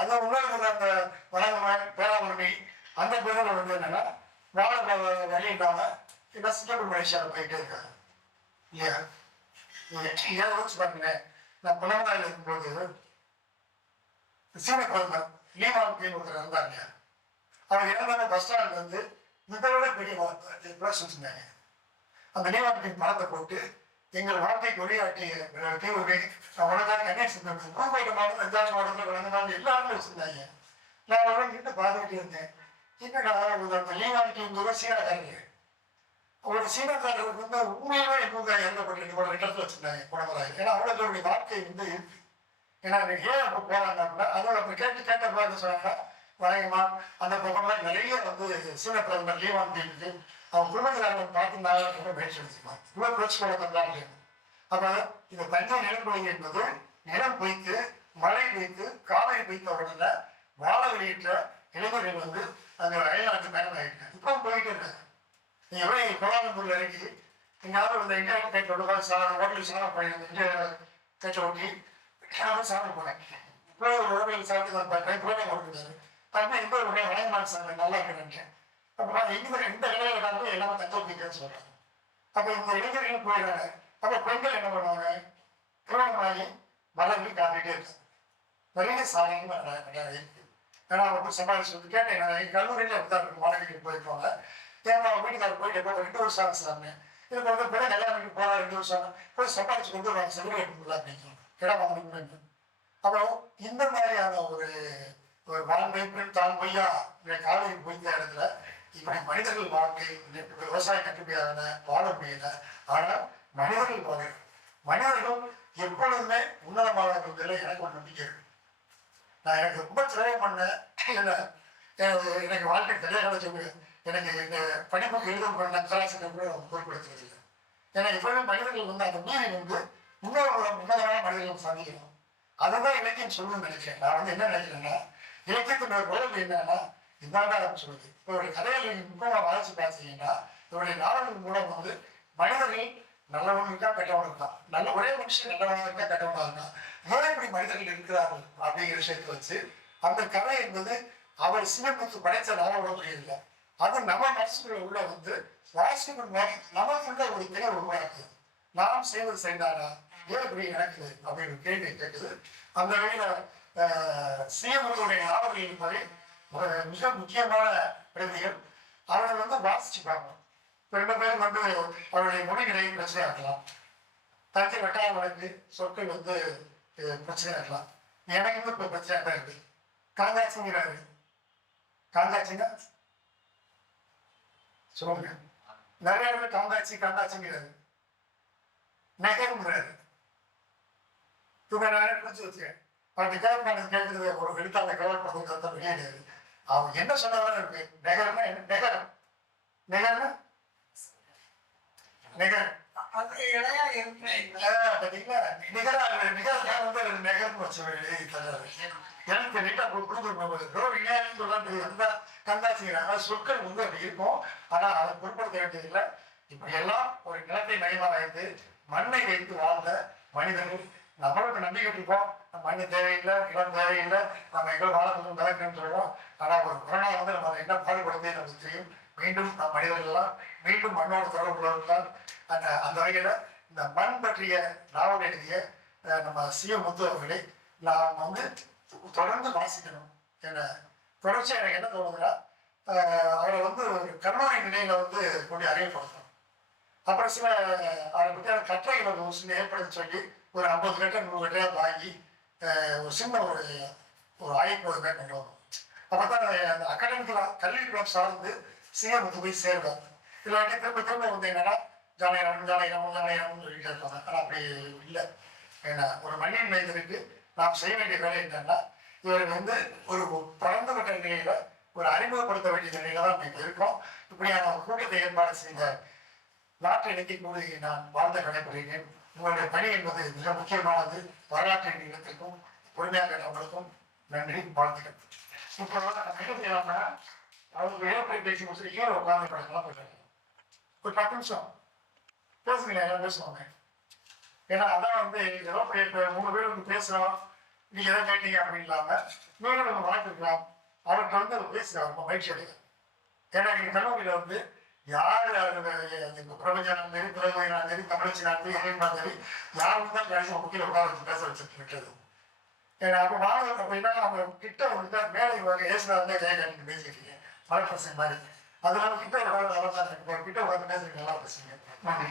அதான் உணவு அந்த வளர்மை பேராவூரணி அந்த பேரில் வந்து என்னன்னா வாழ வழி இல்லாம இல்லை சிங்கப்பூர் மலேசியாவில் போயிட்டே இருக்காங்க இல்லையா? ஏன் யோசிச்சு பாருங்க, நான் பிள்ளைங்களாயில் இருக்கும்போது சீன பிரதமர் லீமாவுக்கு ஒருத்தர் இருந்தாங்க. அவங்க இறந்தாங்க பஸ் ஸ்டாண்ட் வந்து இதை விட பெரிய வச்சுருந்தாங்க. அந்த லீமாவுக்கு பணத்தை போட்டு எங்கள் வாழ்க்கைக்கு ஒளியாட்டிய தீவுரை உலகாக கன்னியாகுமரி புதுக்கோட்டை மாவட்டம், தஞ்சாவூர் மாவட்டத்தில் வளர்ந்த நாள் எல்லாருமே வச்சுருந்தாங்க. நான் அவரை கிட்ட பார்த்துக்கிட்டு இருந்தேன். என்னடா அந்த லீமாவுக்கு சீனாக்காரங்க ஒரு சீனாக்காரருக்கு வந்து உண்மையாகவே எங்க இறந்தப்பட்டு ஒரு இடத்துல வச்சுருந்தாங்க குணமராய். ஏன்னா அவர்களுடைய வாழ்க்கை வந்து இருக்கு. ஏன்னா ஏன் அப்போ போறாங்க அப்படின்னா அதோட அப்படி கேட்ட பார்த்து சொன்னாங்க வணக்கமா அந்த பக்கம்லாம் நிறைய வந்து சீன பிரதமர் லீவான் இருக்கு. அவன் குடும்பத்தில் பார்த்துருந்தாங்க ரொம்ப முயற்சி எடுத்துக்கலாம். இவ்வளோ புரட்சி கொடுத்தாங்க. அப்போ இந்த தஞ்சை நிலப்பகுதி என்பது நிலம் பொய்த்து மழை பொய்த்து காவிரி பொய்த்த உடனே வாழ வெளியிட்ட இளைஞர்கள் வந்து அந்த அயல்நாட்டு மேலே ஆகிட்டாங்க. இப்போ போயிட்டு இருக்காங்க. நீங்கள் போய் கோலாலம்பூரில் இறங்கி எங்கேயாவது இந்த இந்தியா கேட்டோட ஹோட்டலுக்கு சாப்பிட போயிருந்தேன். இந்தியா கேட்ட ஓட்டி சாப்பிட போனேன். இப்போ ஒரு ஹோட்டலுக்கு சாப்பிட்டு தான் பார்த்தேன். புரோகிராம் கொடுக்குறாரு. பார்த்தா இந்த ஒரு வயநாடு சாப்பிட நல்லா இருக்குன்னு. அப்புறம் இந்த கடையில் வந்து எல்லாமே தஞ்சோட்டின்னு சொல்கிறாங்க. அப்போ இந்த இளைஞர்கள் போயிடுறாங்க. அப்போ பெண்கள் என்ன பண்ணுவாங்க, திருமணமாகி மலர்ந்து காட்டிகிட்டே இருக்காங்க. நிறைய சாலையும் நிறைய இருக்கு. ஏன்னா அவங்க சம்பாதிச்சு கேட்டேன். நான் எங்கள் கல்லூரியில் அப்படித்தான் இருக்கு. மாணவிகள் போயிருப்பாங்க. ஏன்னா வீட்டுக்காரர் போயிட்டு எப்போ 2 வருஷம் ஆகும் சார்னு இதுக்கு வந்து பிள்ளை கல்யாணம் போகிறா 2 வருஷம் போய் சம்பாதிச்சு கொண்டு வருவாங்க. செலவு எடுக்கல அப்படின்னு இடம் வாங்கணும். அப்புறம் இந்த மாதிரியான ஒரு வாழ்வை தான் பொய்யா காவிரி பொய்ந்த இடத்துல இப்படி மனிதர்கள் வாழ்க்கை விவசாயம் கட்டுப்படியான வாழ முடியல. ஆனால் மனிதர்கள் வாழ மனிதர்கள் எப்பொழுதுமே உன்னதமானவர்கள் எனக்கு ஒரு நம்பிக்கை இருக்கு. நான் எனக்கு ரொம்ப சிரமம் பண்ணேன். எனக்கு வாழ்க்கை தெரியாத சொல்லுங்க. எனக்கு இந்த படிப்புக்கு எழுதும் பண்ண கலாச்சாரம் கூட பொருட்படுத்துவதில்லை. ஏன்னா எப்பவுமே மனிதர்கள் வந்து அந்த மீறி வந்து இன்னொரு உன்னதமான மனிதர்கள் சந்திக்கணும். அதுதான் இலக்கியம் சொல்லணும்னு நினைக்கிறேன். நான் வந்து என்ன நினைக்கிறேன்னா இலக்கியத்தினோட குரல் என்னன்னா இதாண்டா சொல்லுது. இப்போ ஒரு கதையில் முக்கியமாக வளர்ச்சி பார்த்தீங்கன்னா இவருடைய நாவல்கள் மூலம் வந்து மனிதர்கள் நல்லவங்க இருக்கா கெட்டவங்க இருக்கா, நல்ல ஒரே மனுஷன் நல்லவங்க இருக்கா கெட்டவங்க இருக்கா, ஏன் இப்படி மனிதர்கள் இருக்கிறார்கள் அப்படிங்கிற விஷயத்தை வச்சு அந்த கதை என்பது அவர் சிவமுத்து படைத்த நாவலோட இல்லை. அது நம்ம மனசுக்குள்ள உள்ள வந்து வாசிக்கும் நமக்குள்ள ஒரு திரை உருவாக்குது. நாம் செய்வது செய்தாரா ஏன் இப்படி நடக்குது அப்படின்னு கேள்வி கேட்குது. அந்த வகையில் சிவமுத்துடைய நாவல்கள் என்பதை மிக முக்கியமான பிரதிகள் அவர்கள் வந்து வாசிச்சு பார்க்கணும். இப்போ 2 பேரும் வந்து அவருடைய மொழிகளை பிரச்சனை ஆகலாம். தஞ்சை வட்டார வழக்கு சொற்கள் வந்து பிரச்சனை ஆகலாம். எனக்கு வந்து இப்போ பிரச்சனை தான் இருக்கு. காங்காட்சிங்கிறாரு. காங்காட்சிங்க சொல்லுங்க. நிறைய இடத்துல காங்காட்சிங்கிறாரு. நெகருங்கிறாரு. இவங்க நிறைய பிடிச்சி வச்சுக்கேன். அப்படி கேட்கறது ஒரு எழுத்தாளர் கவலைப்படுறது கருத்தை வெளியிடாது. அவங்க என்ன சொன்னதான் இருக்கு. நெகர்னா என்ன? நெகரம் நெகர்னா நெகர் பார்த்தீங்களா? நெகர்னு வச்சு எழுதி தர்றாரு. எனக்கு நீட்டா கொடுத்துருக்கோம். கந்தாச்சிங்கிறாங்க. சொற்கள் வந்து அப்படி இருக்கும். ஆனா அதை பொருட்படுத்த வேண்டியதில்லை. இப்படி எல்லாம் ஒரு நிலத்தை மையமாக வைத்து மண்ணை வைத்து வாழ்ந்த மனிதர்கள் நம்மளுக்கு நம்பிக்கை இருக்கோம். மண்ணு தேவையில்லை, இடம் தேவையில்லை, நம்ம எங்கே வாழணும் நடக்கணும்னு சொல்றோம். ஆனால் ஒரு கொரோனா வந்து நம்ம என்ன பாடுபடுத்தே நமக்கு தெரியும். மீண்டும் நம் மனிதர்கள்லாம் மீண்டும் மண்ணோட தொடர்பு இருந்தால் அந்த வகையில் இந்த மண் பற்றிய நாவல் எழுதிய நம்ம முத்து அவர்களை நாம் வந்து தொடர்ந்து வாசிக்கணும். என்ன தொடர்ச்சியாக எனக்கு என்ன தோணுதுன்னா அவரை வந்து ஒரு கருணை நிலையில வந்து கொண்டு அறியப்படுத்தணும். அப்புறம் சில அவரை பற்றியான கட்டுரைகளை ஒரு சில ஏற்படுத்தி சொல்லி ஒரு 50 கட்டை 100 கட்டையாக வாங்கி ஒரு சின்ன ஒரு ஆய்வு கொண்டு வரும். அப்போ தான் அந்த அகாடமிக்கலாக கல்விக்குளம் சார்ந்து சிஎமுக்கு போய் சேருவார். இல்லாட்டி திரும்ப வந்து என்னன்னா ஜானகிராமன் சொல்லிட்டு இருப்பாங்க. ஆனால் அப்படி இல்லை. ஏன்னா ஒரு மண்ணின் மைந்தருக்கு நாம் செய்ய வேண்டிய வேலை என்னன்னா இவர் வந்து ஒரு பரந்துபட்ட நிலையில ஒரு அறிமுகப்படுத்த வேண்டிய நிலையில தான் நம்ம இருக்கோம். இப்படியான ஒரு கூட்டத்தை ஏற்பாடு செய்த நாட்டை இலக்கிய கூறி நான் வாழ்ந்த கடைபிடிக்கிறேன். உங்களுடைய பணி என்பது மிக முக்கியமானது. வரலாற்று இடத்திற்கும் பொறுமையாக நம்மளுக்கும் நன்றி, வாழ்த்துக்கள். இப்போ நம்ம என்ன செய்யலாம்னா அவங்க ஏற்கனவே பேசி முடிச்சு கீழே உட்காந்து படங்கள்லாம் போயிட்டாங்க. ஒரு 10 நிமிஷம் பேசுங்களேன், எல்லாம் பேசுவாங்க. ஏன்னா அதான் வந்து ஏதோ 3 பேர் வந்து பேசுகிறோம், நீங்கள் எதாவது கேட்டீங்க அப்படின்னு இல்லாமல் நீங்களும் நம்ம வாழ்த்துக்கலாம். அவர்கிட்ட வந்து அவர் பேசுகிறார், ரொம்ப மகிழ்ச்சி அடையும். ஏன்னா எங்கள் கல்லூரியில் வந்து யார் பிரபஞ்சம் சரி, பிரபஞ்சம் சரி, தமிழச்சி சரி, இறைவன் சரி, யாரும் தான் பேச முக்கிய உட்கார வச்சு பேச வச்சுருக்கிறது. ஏன்னா அப்போ மாணவர்கள் அப்படின்னா அவங்க கிட்ட வந்து மேலே இவங்க ஏசுனாலே ஜெயகாந்தி பேசிக்கிறீங்க மலை பசங்க மாதிரி. அதனால கிட்ட உட்காந்து நல்லா தான் கிட்ட உட்காந்து பேசுறீங்க, நல்லா பேசுறீங்க. நன்றி.